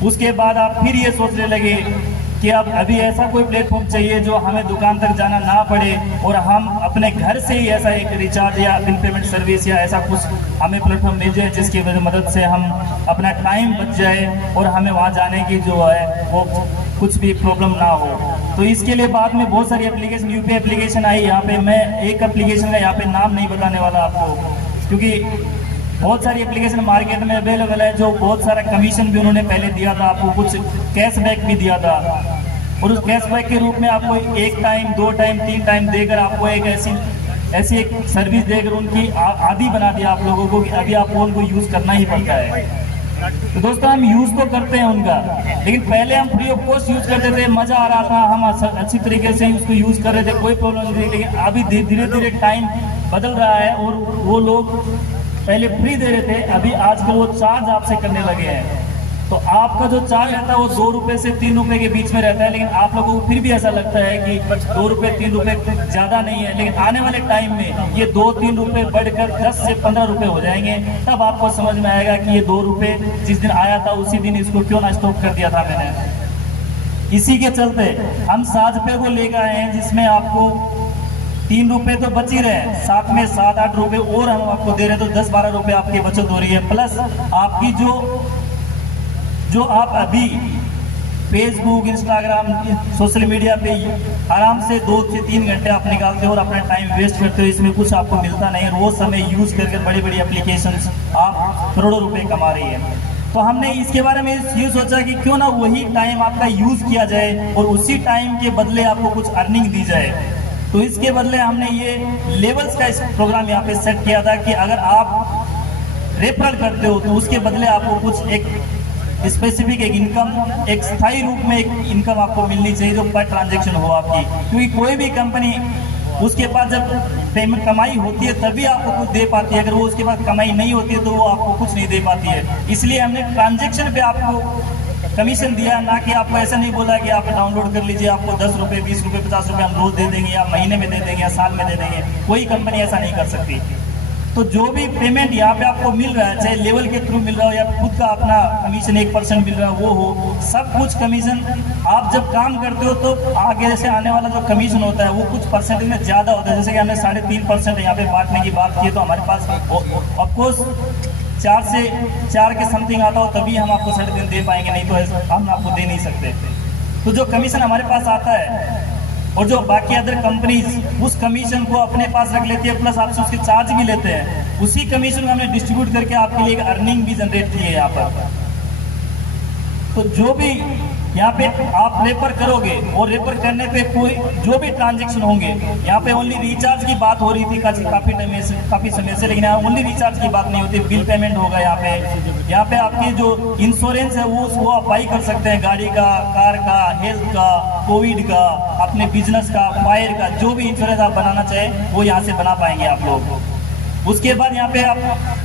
उसके बाद आप फिर ये सोचने लगे कि अब अभी ऐसा कोई प्लेटफॉर्म चाहिए जो हमें दुकान तक जाना ना पड़े और हम अपने घर से ही ऐसा एक रिचार्ज या बिल पेमेंट सर्विस या ऐसा कुछ हमें प्लेटफॉर्म मिल जाए जिसकी मदद से हम अपना टाइम बच जाए और हमें वहाँ जाने की जो है वो कुछ भी प्रॉब्लम ना हो। तो इसके लिए बाद में बहुत सारी एप्लीकेशन, यूपीआई एप्लीकेशन आई। यहाँ पे मैं एक एप्लीकेशन का यहाँ पे नाम नहीं बताने वाला आपको, क्योंकि बहुत सारी एप्लीकेशन मार्केट में अवेलेबल है जो बहुत सारा कमीशन भी उन्होंने पहले दिया था, आपको कुछ कैशबैक भी दिया था। और उस कैशबैक के रूप में आपको 1 टाइम 2 टाइम 3 टाइम देकर आपको एक ऐसी एक सर्विस देकर उनकी आदी बना दिया आप लोगों को कि अभी आपको उनको यूज़ करना ही पड़ता है। तो दोस्तों हम यूज़ तो करते हैं उनका, लेकिन पहले हम फ्री ऑफ कॉस्ट यूज़ करते थे, मज़ा आ रहा था, हम अच्छी तरीके से उसको यूज़ कर रहे थे, कोई प्रॉब्लम नहीं थी। लेकिन अभी धीरे धीरे टाइम बदल रहा है और वो लोग पहले फ्री दे रहे थे, अभी आजकल वो चार्ज आपसे करने लगे हैं। तो आपका जो चार्ज रहता है वो 2 रुपये से 3 रुपये के बीच में रहता है, लेकिन आप लोगों को फिर भी ऐसा लगता है कि 2 रुपये 3 रुपये ज़्यादा नहीं है। लेकिन आने वाले टाइम में ये 2-3 रुपये बढ़कर 10 से 15 रुपये हो जाएंगे, तब आपको समझ में आएगा कि ये 2 रुपये जिस दिन आया था उसी दिन इसको क्यों ना स्टॉप कर दिया था मैंने। इसी के चलते हम साजपे को लेकर आए हैं, जिसमें आपको 3 रुपये तो बच ही रहे हैं, साथ में 7-8 रुपये और हम आपको दे रहे हैं, तो 10-12 रुपये आपकी बचत हो रही है। प्लस आपकी जो आप अभी फेसबुक, इंस्टाग्राम, सोशल मीडिया पे आराम से 2 से 3 घंटे आप निकालते हो और अपना टाइम वेस्ट करते हो, इसमें कुछ आपको मिलता नहीं है। वो समय यूज़ करके बड़ी बड़ी एप्लीकेशंस आप करोड़ों रुपए कमा रही है। तो हमने इसके बारे में ये सोचा कि क्यों ना वही टाइम आपका यूज़ किया जाए और उसी टाइम के बदले आपको कुछ अर्निंग दी जाए। तो इसके बदले हमने ये लेवल्स का इस प्रोग्राम यहाँ पे सेट किया था कि अगर आप रेफरल करते हो तो उसके बदले आपको कुछ एक स्पेसिफिक एक इनकम, एक स्थायी रूप में एक इनकम आपको मिलनी चाहिए जो पर ट्रांजैक्शन हो आपकी। क्योंकि कोई भी कंपनी उसके पास जब पेमेंट कमाई होती है तभी आपको कुछ दे पाती है, अगर वो उसके पास कमाई नहीं होती है तो वो आपको कुछ नहीं दे पाती है। इसलिए हमने ट्रांजैक्शन पे आपको कमीशन दिया, ना कि आपको ऐसा नहीं बोला कि आप डाउनलोड कर लीजिए, आपको 10 रुपये 20 रुपये 50 रुपये हम रोज दे देंगे या महीने में दे देंगे या साल में दे देंगे। कोई कंपनी ऐसा नहीं कर सकती। तो जो भी पेमेंट यहाँ पे आपको मिल रहा है, चाहे लेवल के थ्रू मिल रहा हो या खुद का अपना कमीशन 1% मिल रहा है वो हो, सब कुछ कमीशन आप जब काम करते हो तो आगे से आने वाला जो कमीशन होता है वो कुछ परसेंटेज में ज़्यादा होता है। जैसे कि हमने 3.5% यहाँ पे बांटने की बात की, तो हमारे पास ऑफकोर्स 4 से 4 के समथिंग आता हो तभी हम आपको 3.5 दे पाएंगे, नहीं तो हम आपको दे नहीं सकते। तो जो कमीशन हमारे पास आता है और जो बाकी अदर कंपनीज उस कमीशन को अपने पास रख लेती है, प्लस आपसे उसके चार्ज भी लेते हैं, उसी कमीशन को हमने डिस्ट्रीब्यूट करके आपके लिए एक अर्निंग भी जनरेट की है यहाँ पर। तो जो भी यहाँ पे आप रेफर करोगे और रेफर करने पे कोई जो भी ट्रांजैक्शन होंगे, यहाँ पे ओनली रिचार्ज की बात हो रही थी काफ़ी समय से, लेकिन यहाँ ओनली रिचार्ज की बात नहीं होती, बिल पेमेंट होगा यहाँ पे आपके जो इंश्योरेंस है वो अप्लाई कर सकते हैं, गाड़ी का, कार का, हेल्थ का, कोविड का, अपने बिजनेस का, फायर का, जो भी इंश्योरेंस आप बनाना चाहें वो यहाँ से बना पाएंगे आप लोग। उसके बाद यहाँ पे आप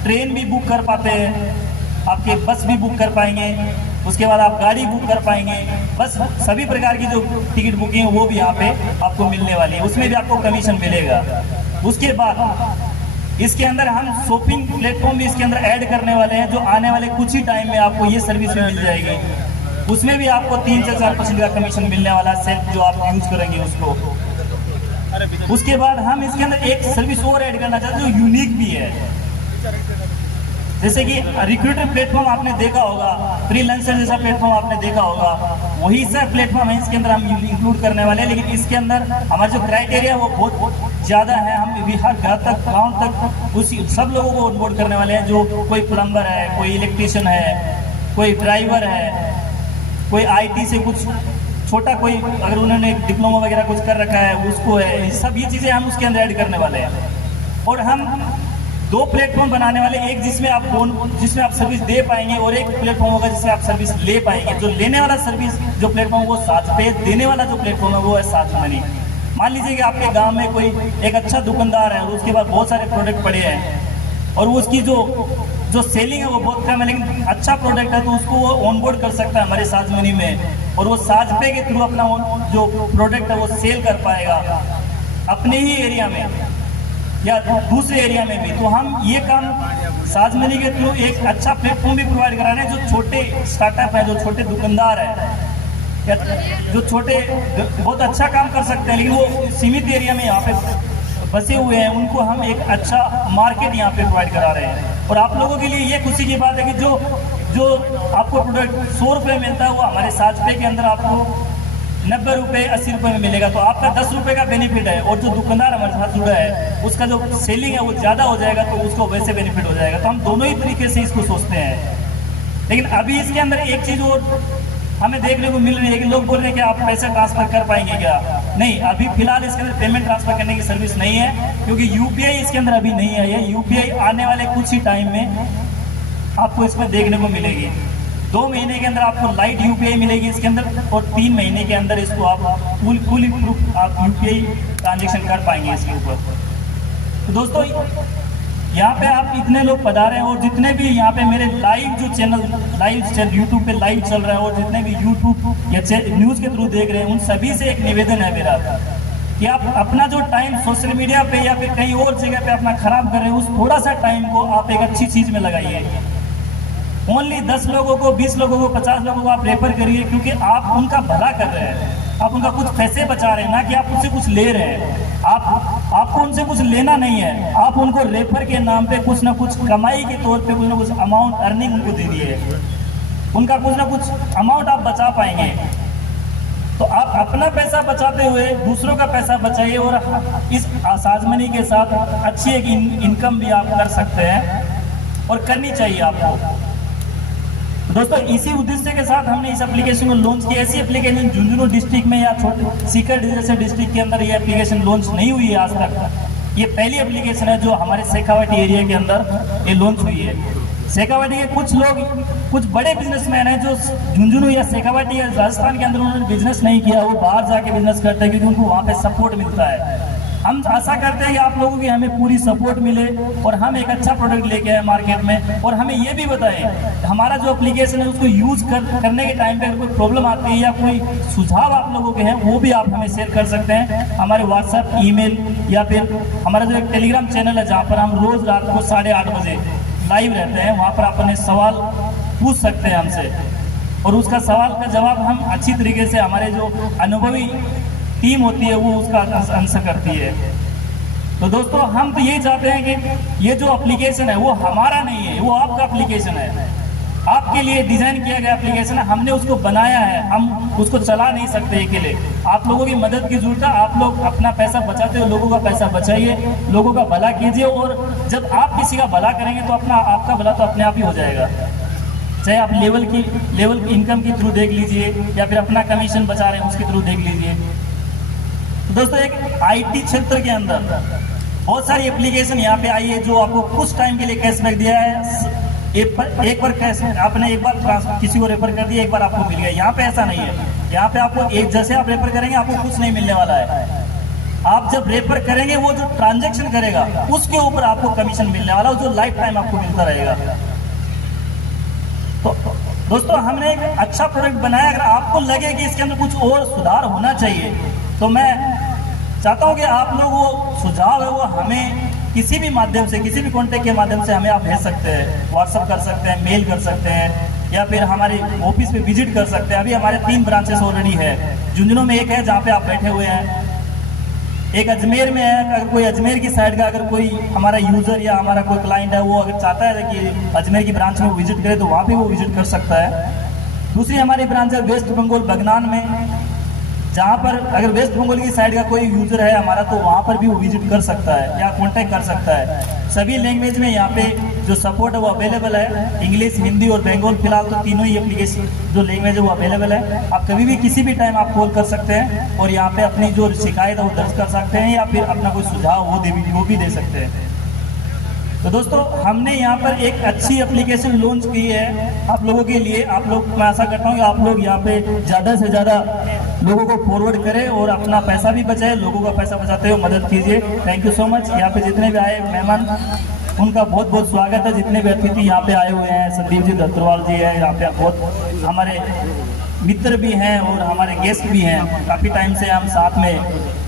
ट्रेन भी बुक कर पाते हैं, आपके बस भी बुक कर पाएंगे, उसके बाद आप गाड़ी बुक कर पाएंगे, बस सभी प्रकार की जो टिकट बुकिंग है वो भी यहाँ पे आपको मिलने वाली है, उसमें भी आपको कमीशन मिलेगा। उसके बाद इसके अंदर हम शॉपिंग प्लेटफॉर्म भी इसके अंदर ऐड करने वाले हैं, जो आने वाले कुछ ही टाइम में आपको ये सर्विस मिल जाएगी। उसमें भी आपको 3 से 4% का कमीशन मिलने वाला है, सेल्फ जो आप यूज करेंगे उसको। उसके बाद हम इसके अंदर एक सर्विस और ऐड करना चाहते हैं जो यूनिक भी है, जैसे कि रिक्रूटर प्लेटफॉर्म आपने देखा होगा, फ्रीलांसर जैसा प्लेटफॉर्म आपने देखा होगा, वही सा प्लेटफॉर्म है इसके अंदर हम इंक्लूड करने वाले हैं। लेकिन इसके अंदर हमारा जो क्राइटेरिया है वो बहुत ज़्यादा है, हम हर घर तक, गांव तक उसी सब लोगों को ऑनबोर्ड करने वाले हैं, जो कोई प्लम्बर है, कोई इलेक्ट्रिशियन है, कोई ड्राइवर है, कोई IT से कुछ छोटा कोई अगर उन्होंने डिप्लोमा वगैरह कुछ कर रखा है उसको है, सब ये चीज़ें हम उसके अंदर ऐड करने वाले हैं। और हम 2 प्लेटफॉर्म बनाने वाले, एक जिसमें आप सर्विस दे पाएंगे और एक प्लेटफॉर्म होगा जिसमें आप सर्विस ले पाएंगे। जो लेने वाला सर्विस जो प्लेटफॉर्म वो साजपे, देने वाला जो प्लेटफॉर्म है वो है साज मनी। मान लीजिए कि आपके गांव में कोई एक अच्छा दुकानदार है और उसके पास बहुत सारे प्रोडक्ट पड़े हैं और उसकी जो सेलिंग है वो बहुत कम है, लेकिन अच्छा प्रोडक्ट है तो उसको वो ऑनबोर्ड कर सकता है हमारे साज मनी में, और वो साजपे के थ्रू अपना जो प्रोडक्ट है वो सेल कर पाएगा अपने ही एरिया में या दूसरे एरिया में भी। तो हम ये काम साज मनी के थ्रू एक अच्छा प्लेटफॉर्म भी प्रोवाइड करा रहे हैं। जो छोटे स्टार्टअप है, जो छोटे दुकानदार है या जो छोटे बहुत अच्छा काम कर सकते हैं लेकिन वो सीमित एरिया में यहाँ पे बसे हुए हैं, उनको हम एक अच्छा मार्केट यहाँ पे प्रोवाइड करा रहे हैं। और आप लोगों के लिए ये खुशी की बात है कि जो आपको प्रोडक्ट 100 रुपये मिलता है वो हमारे साजपे के अंदर आपको 90 रुपये 80 रुपये में मिलेगा। तो आपका 10 रुपये का बेनिफिट है और जो दुकानदार हमारे साथ जुड़ा है उसका जो सेलिंग है वो ज़्यादा हो जाएगा तो उसको वैसे बेनिफिट हो जाएगा। तो हम दोनों ही तरीके से इसको सोचते हैं। लेकिन अभी इसके अंदर एक चीज़ और हमें देखने को मिल रही है कि लोग बोल रहे हैं कि आप पैसे ट्रांसफर कर पाएंगे क्या? नहीं, अभी फिलहाल इसके अंदर पेमेंट ट्रांसफर करने की सर्विस नहीं है, क्योंकि यूपीआई इसके अंदर अभी नहीं आई है। यूपीआई आने वाले कुछ ही टाइम में आपको इसमें देखने को मिलेगी। 2 महीने के अंदर आपको लाइट यूपीआई मिलेगी इसके अंदर, और 3 महीने के अंदर इसको आप फुल प्रूफ आप यूपीआई ट्रांजेक्शन कर पाएंगे इसके ऊपर। तो दोस्तों, यहाँ पे आप इतने लोग पधारे हैं, और जितने भी यहाँ पे मेरे लाइव जो चैनल यूट्यूब पे लाइव चल रहा है, और जितने भी यूट्यूब या न्यूज़ के थ्रू देख रहे हैं, उन सभी से एक निवेदन है मेरा कि आप अपना जो टाइम सोशल मीडिया पे या फिर कहीं और जगह पे अपना खराब कर रहे हैं, उस थोड़ा सा टाइम को आप एक अच्छी चीज़ में लगाइए। ओनली 10 लोगों को, 20 लोगों को, 50 लोगों को आप रेफर करिए, क्योंकि आप उनका भला कर रहे हैं, आप उनका कुछ पैसे बचा रहे हैं, ना कि आप उनसे कुछ ले रहे हैं। आपको उनसे कुछ लेना नहीं है, आप उनको रेफर के नाम पे कुछ ना कुछ कमाई के तौर पे कुछ ना कुछ अमाउंट अर्निंग उनको दे दिए, उनका कुछ ना कुछ अमाउंट आप बचा पाएंगे। तो आप अपना पैसा बचाते हुए दूसरों का पैसा बचाइए, और इस साजमनी के साथ अच्छी एक इनकम भी आप कर सकते हैं, और करनी चाहिए आपको। दोस्तों, इसी उद्देश्य के साथ हमने इस एप्लीकेशन को लॉन्च किया। ऐसी एप्लीकेशन झुंझुनू डिस्ट्रिक्ट में या छोटे सीकर जैसे डिस्ट्रिक्ट के अंदर ये एप्लीकेशन लॉन्च नहीं हुई है आज तक। ये पहली एप्लीकेशन है जो हमारे शेखावाटी एरिया के अंदर ये लॉन्च हुई है। शेखावाटी के कुछ लोग, कुछ बड़े बिजनेसमैन हैं जो झुंझुनू या शेखावाटी या राजस्थान के अंदर उन्होंने बिजनेस नहीं किया, वो बाहर जाके बिजनेस करते हैं, क्योंकि उनको वहाँ पे सपोर्ट मिलता है। हम आशा करते हैं कि आप लोगों की हमें पूरी सपोर्ट मिले, और हम एक अच्छा प्रोडक्ट लेके आए मार्केट में, और हमें ये भी बताएं हमारा जो एप्लीकेशन है उसको यूज करने के टाइम पे अगर कोई प्रॉब्लम आती है या कोई सुझाव आप लोगों के हैं, वो भी आप हमें शेयर कर सकते हैं हमारे व्हाट्सएप, ईमेल, या फिर हमारा जो एक टेलीग्राम चैनल है जहाँ पर हम रोज रात को 8:30 बजे लाइव रहते हैं। वहाँ पर आप अपने सवाल पूछ सकते हैं हमसे, और उसका सवाल का जवाब हम अच्छी तरीके से हमारे जो अनुभवी टीम होती है वो उसका आंसर करती है। तो दोस्तों, हम तो यही चाहते हैं कि ये जो एप्लीकेशन है वो हमारा नहीं है, वो आपका एप्लीकेशन है, आपके लिए डिजाइन किया गया एप्लीकेशन है, हमने उसको बनाया है, हम उसको चला नहीं सकते अकेले। आप लोगों की मदद की जरूरत है। आप लोग अपना पैसा बचाते हो, लोगों का पैसा बचाइए, लोगों का भला कीजिए, और जब आप किसी का भला करेंगे तो आपका भला तो अपने आप ही हो जाएगा। चाहे आप लेवल की इनकम के थ्रू देख लीजिए, या फिर अपना कमीशन बचा रहे हैं उसके थ्रू देख लीजिए। तो दोस्तों, एक आईटी क्षेत्र के अंदर बहुत सारी एप्लीकेशन यहाँ पे आई है जो आपको कुछ टाइम के लिए कैशबैक दिया है। एक बार कैश आपने एक बार किसी को रेफर कर दिया, एक बार आपको मिल गया। यहाँ पे ऐसा नहीं है, यहाँ पे आपको एक जैसे आप रेफर करेंगे आपको कुछ नहीं मिलने वाला है। आप जब रेफर करेंगे वो जो ट्रांजैक्शन करेगा उसके ऊपर आपको कमीशन मिलने वाला है, जो लाइफ टाइम आपको मिलता रहेगा। तो दोस्तों, हमने एक अच्छा प्रोडक्ट बनाया। अगर आपको लगे कि इसके अंदर कुछ और सुधार होना चाहिए, तो मैं चाहता हूं कि आप लोग वो सुझाव है वो हमें किसी भी माध्यम से, किसी भी कॉन्टेक्ट के माध्यम से हमें आप भेज सकते हैं। व्हाट्सअप कर सकते हैं, मेल कर सकते हैं, या फिर हमारे ऑफिस पे विजिट कर सकते हैं। अभी हमारे 3 ब्रांचेस ऑलरेडी है। झुंझुनू में एक है जहाँ पे आप बैठे हुए हैं, एक अजमेर में है। अगर कोई अजमेर की साइड का अगर कोई हमारा यूजर या हमारा कोई क्लाइंट है, वो अगर चाहता है कि अजमेर की ब्रांच में वो विजिट करे, तो वहाँ पे वो विजिट कर सकता है। दूसरी हमारी ब्रांच है वेस्ट बंगाल बगनान में, जहाँ पर अगर वेस्ट बंगाल की साइड का कोई यूजर है हमारा, तो वहाँ पर भी वो विजिट कर सकता है या कांटेक्ट कर सकता है। सभी लैंग्वेज में यहाँ पे जो सपोर्ट है वो अवेलेबल है, इंग्लिश, हिंदी और बंगाल। फिलहाल तो तीनों ही एप्लीकेशन जो लैंग्वेज है वो अवेलेबल है। आप कभी भी किसी भी टाइम आप कॉल कर सकते हैं, और यहाँ पे अपनी जो शिकायत है वो दर्ज कर सकते हैं, या फिर अपना कोई सुझाव वो भी दे सकते हैं। तो दोस्तों, हमने यहाँ पर एक अच्छी एप्लीकेशन लॉन्च की है आप लोगों के लिए। आप लोग, मैं आशा करता हूँ कि आप लोग यहाँ पे ज़्यादा से ज़्यादा लोगों को फॉरवर्ड करें, और अपना पैसा भी बचाए, लोगों का पैसा बचाते हुए मदद कीजिए। Thank you so much. यहाँ पे जितने भी आए मेहमान, उनका बहुत बहुत स्वागत है। जितने भी अतिथि यहाँ पे आए हुए हैं, संदीप जी दत्तरवाल जी है यहाँ पे, बहुत हमारे मित्र भी हैं और हमारे गेस्ट भी हैं। काफ़ी टाइम से हम साथ में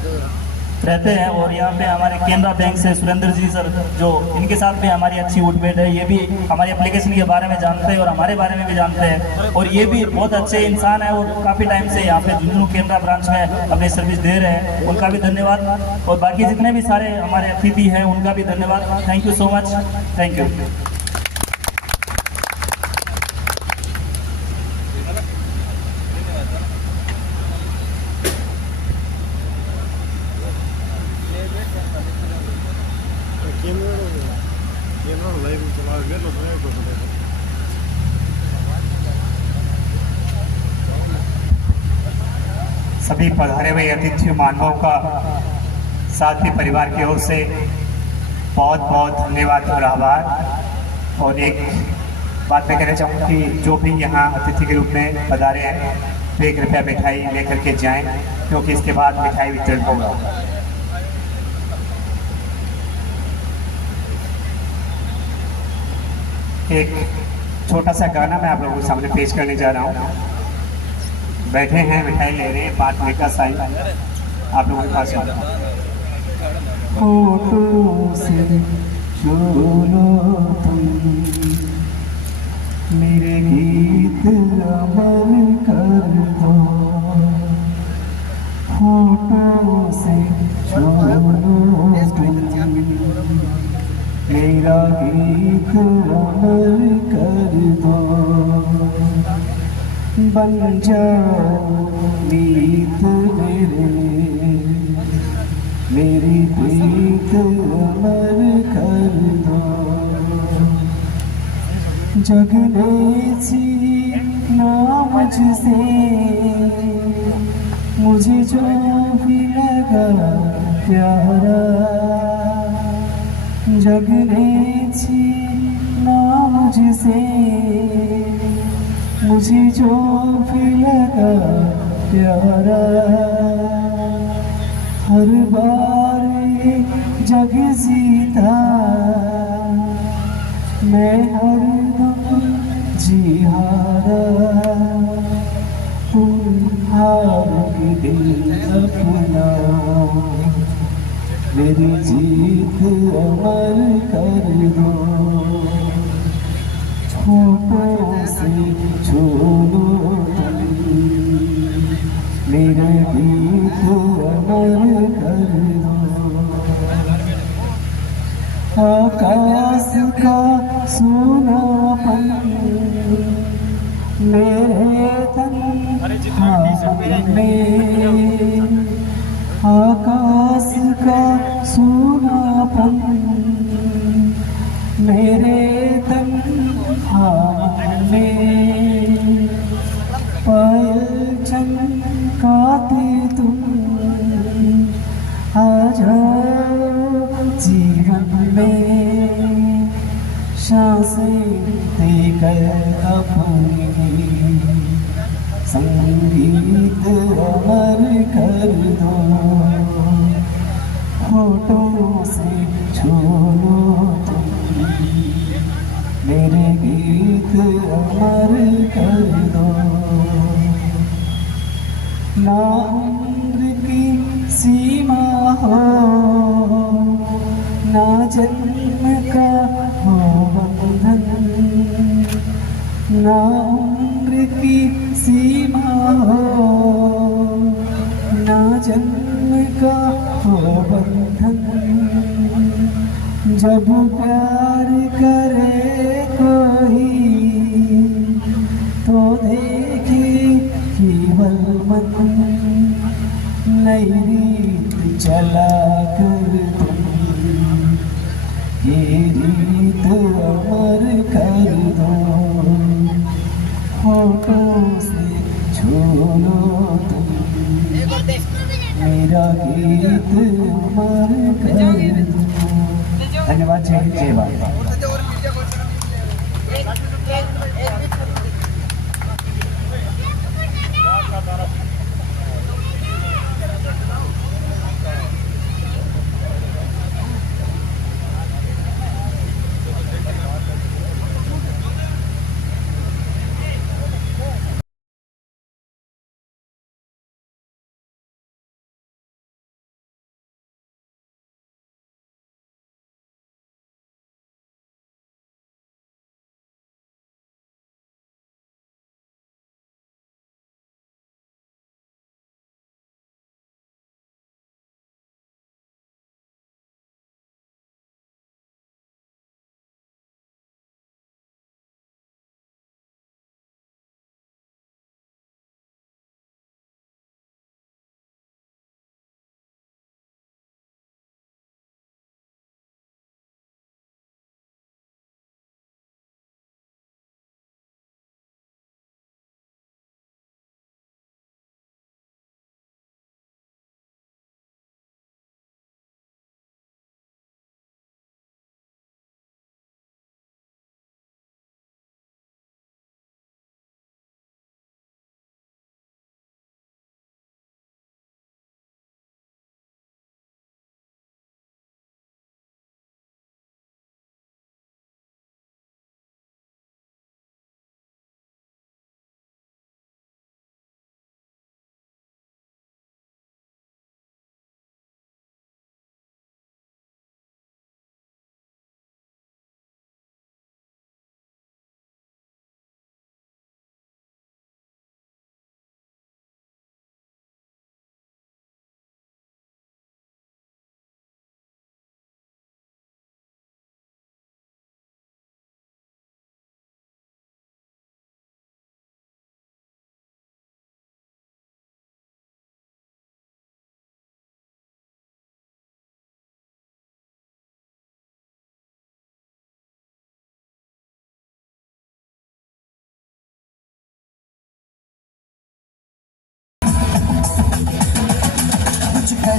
रहते हैं। और यहाँ पे हमारे केनरा बैंक से सुरेंद्र जी सर, जो इनके साथ भी हमारी अच्छी उठबैठ है, ये भी हमारी एप्लीकेशन के बारे में जानते हैं और हमारे बारे में भी जानते हैं, और ये भी बहुत अच्छे इंसान है, और काफ़ी टाइम से यहाँ पे झुंझुनू केनरा ब्रांच में अपनी सर्विस दे रहे हैं। उनका भी धन्यवाद, और बाकी जितने भी सारे हमारे अतिथि हैं उनका भी धन्यवाद। Thank you so much. Thank you. Live चला सभी पधारे हुए अतिथि मानवों का साथी परिवार की ओर से बहुत बहुत धन्यवाद और आभार। और एक बात मैं कहना चाहूँगा कि जो भी यहाँ अतिथि के रूप में पधारे हैं तो 1 रुपया मिठाई लेकर के जाएं, क्योंकि इसके बाद मिठाई वितरण होगा। एक छोटा सा गाना मैं आप लोगों के सामने पेश करने जा रहा हूँ। बैठे हैं, मिठाई ले रहे हैं, 5 मिनट का साइन आप लोगों के पास वाला। फोटो से चलो तुम मेरे गीत अमर कर दो, फोटो से चलो तुम मेरा गीत अमर कर दो, बन जाओ मीत मेरी प्रीत अमर कर दो, जगने सीना मुझसे मुझे जो भी लगा प्यारा, जगने छीना मुझसे मुझे जो भी लगा प्यारा, हर बार जग जीता मैं हर दम जी हारा, तुम हार के दिल अपना मेरी जीत अमर कर दो, फोटो से छोड़ो मेरे गीत अमर कर दो, आकाश का सोनापन मेरे तन में, आकाश का सोनापन मेरे तन में, पायल चमकाते तुम आ जाओ जीवन में, सांसें देकर अपनी संगीत अमर कर दो, फोटो से छोड़ो तुम मेरे गीत अमर कर दो, ना उम्र की सीमा हो ना जन्म का हो बंधन, ना उम्र की सीमा हो ना जन्म का हो बंधन, जब प्यार करे कोई तो देखे केवल मन, नई रीत चला कर तुम ये रीत अमर कर दो, फोटो से छोड़ो तुम मेरा गीत अमर कर दो। धन्यवाद। जय बाबा।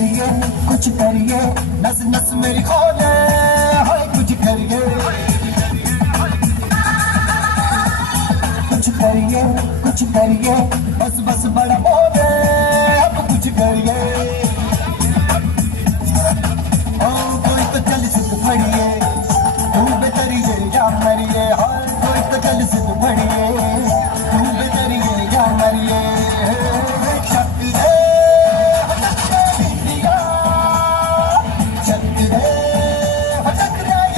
करिए कुछ करिए, नस नस मेरी खोले, हाय कुछ करिए कुछ करिए, बस बस बड़ा बोले, अब कुछ करिए। ओ कोई तो चल सिद्ध फड़िए, तू बेतरिए या मरिए, हाय कोई तो चल सिद्ध फड़िए, तू बेतरिए या मरिए। चक दे इंडिया, चक दे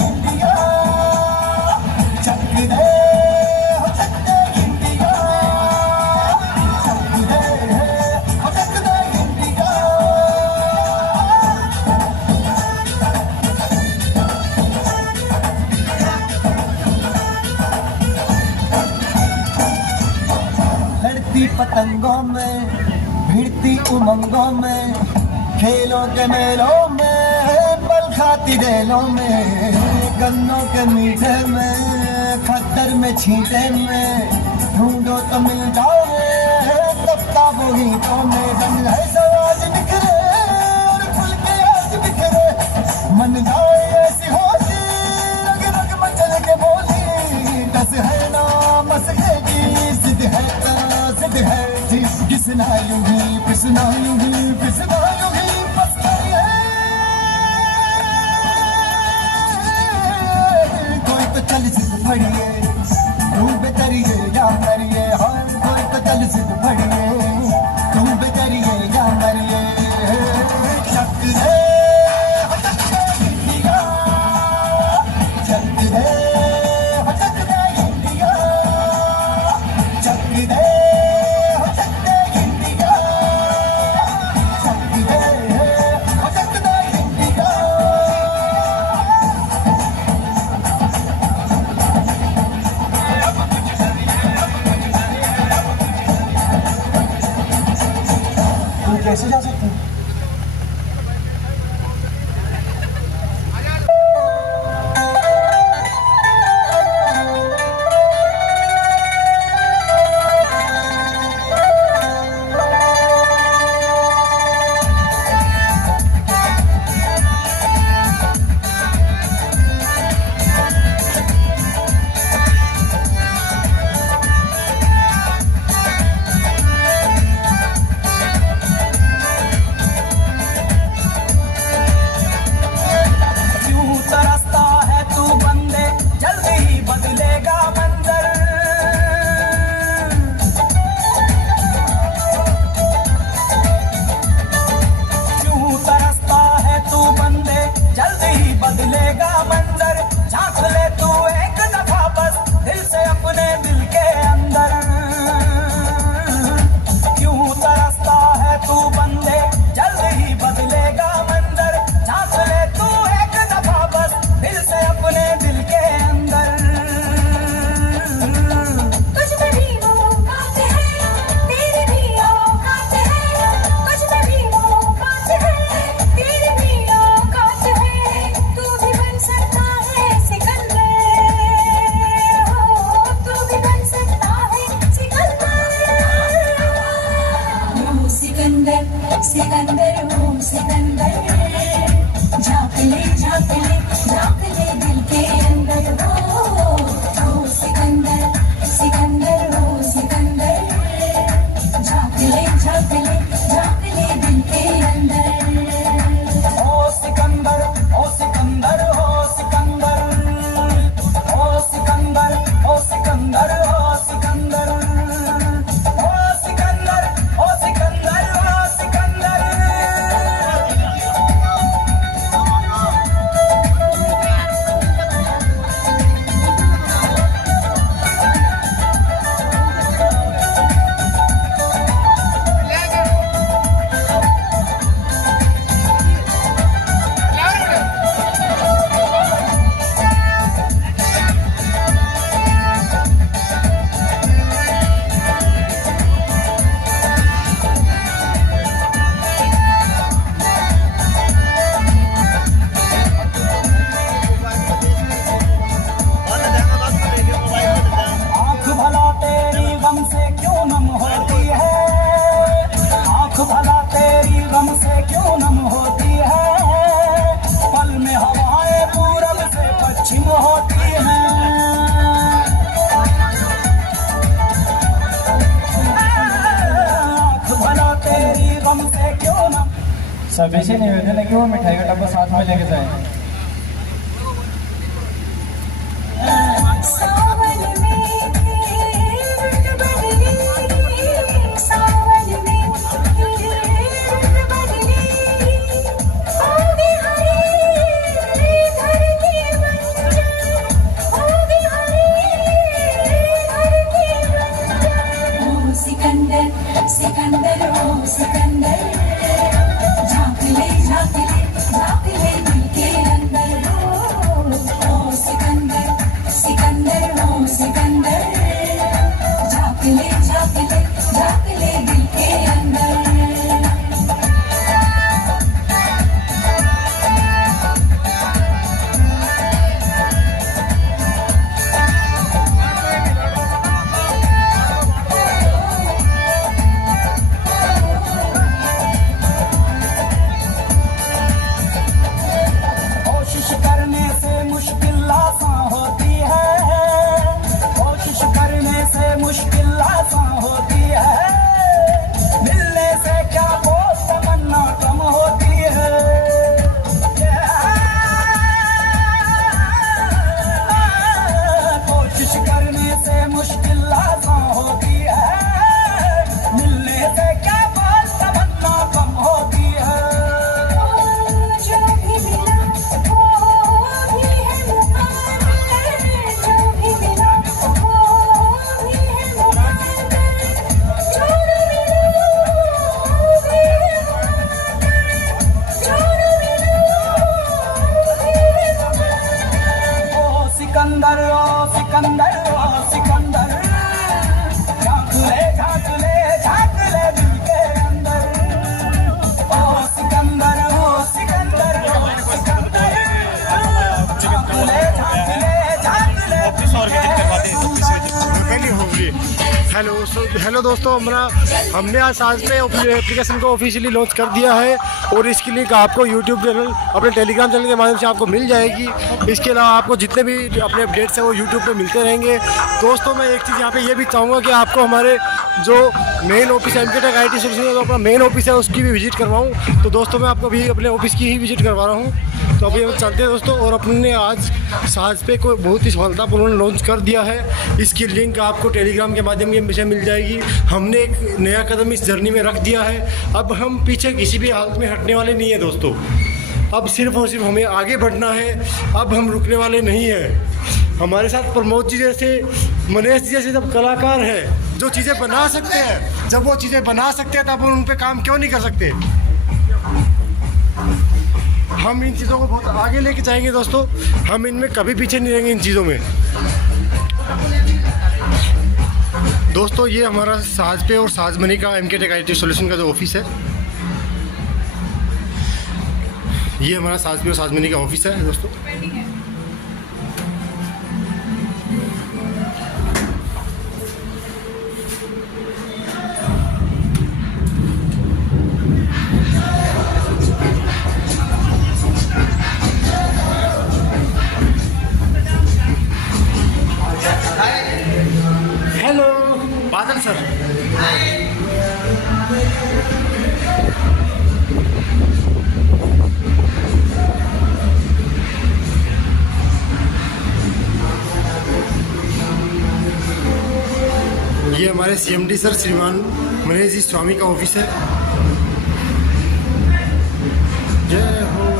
इंडिया, चक दे पतंगों में भिड़ती उमंगों में, खेलों के मेलों में, पल खाती रेलों में, गन्नों के मीठे में, खद्दर में छींटे में, ढूंढो तो मिल जाओगे तब ताबों तो में। रंग है सवाज बिखरे और खुल के आज बिखरे, मन जाए ऐसी होती, रग रग मचल के बोली, दस है ना बस खेगी, सिद्ध है सिद्ध है जी, किसना यूंगी पिसना यूंगी पिसना यूंगी, बस करिए। कोई तो चल सिद्ध फड़िए, तू बेतरिए या मरिए, हाँ कोई तो चल सिद्ध फड़िए, तू बेतरिए या मरिए। चक दे इंडिया, चक दे इंडिया, चक दे कैसे जा सकते हैं? सभी से निवेदन है कि वो मिठाई का डब्बा साथ में लेके जाएं। सावन में रुत बदली, सावन में रुत बदली, होगी हरे घर के बंजर, होगी हरे घर के बंजर। ओ सिकंदर सिकंदर ओ सिकंदर, झांक ले झांक ले झांक ले दिल के अंदर। ओ सिकंदर सिकंदर ओ सिकंदर, झांक ले झांक ले झांक ले दिल के अंदर। कोशिश करने से मुश्किल आसान होती है, कोशिश करने से मुश्किल आसान होती है, मिलने से क्या वो तमन्ना कम होती है। कोशिश करने से मुश्किल आसान होती है, मिलने से क्या वो तमन्ना कम होती है। जो भी मिला वो भी है मुकाबले, जो भी मिला वो भी है मुकाबले, जो न मिला वो भी है मुकाबले, जो न मिला वो भी है मुकाबले। ओ सिकंदर ओ सिकंदर ओ सिकंदर, झांक ले दिल के अंदर। ओ सिकंदर ओ सिकंदर ओ सिकंदर, झांक ले हेलो दोस्तों, हमने आज साज पे एप्लीकेशन को ऑफिशियली लॉन्च कर दिया है और इसकी लिंक आपको यूट्यूब चैनल, अपने टेलीग्राम चैनल के माध्यम से आपको मिल जाएगी। इसके अलावा आपको जितने भी अपने अपडेट्स हैं वो यूट्यूब पे मिलते रहेंगे। दोस्तों मैं एक चीज़ यहाँ पे ये भी चाहूँगा कि आपको हमारे जो मेन ऑफिस है MK Tech IT Solutions, जो अपना मेन ऑफिस है उसकी भी विजिट करवाऊँ। तो दोस्तों मैं आपको भी अपने ऑफिस की ही विजिट करवा रहा हूँ। तो अभी हम चलते हैं दोस्तों, और अपने आज साज पे को बहुत ही सफलतापूर्ण लॉन्च कर दिया है। इसकी लिंक आपको टेलीग्राम के माध्यम से मिल जाएगी। हमने एक नया कदम इस जर्नी में रख दिया है। अब हम पीछे किसी भी हालत में हटने वाले नहीं हैं दोस्तों। अब सिर्फ और सिर्फ हमें आगे बढ़ना है। अब हम रुकने वाले नहीं हैं। हमारे साथ प्रमोद जी जैसे, मनीष जी जैसे जब कलाकार हैं जो चीज़ें बना सकते हैं, जब वो चीज़ें बना सकते हैं तब उन पे काम क्यों नहीं कर सकते। हम इन चीज़ों को बहुत आगे लेके जाएंगे दोस्तों। हम इनमें कभी पीछे नहीं रहेंगे इन चीज़ों में। दोस्तों ये हमारा साज पे और साज मनी का MK Tech IT Solutions का जो ऑफिस है, ये हमारा साज पे और साज मनी का ऑफिस है दोस्तों। हेलो बादल सर, ये हमारे CMD सर श्रीमान मनीष जी स्वामी का ऑफिस है। जय हो।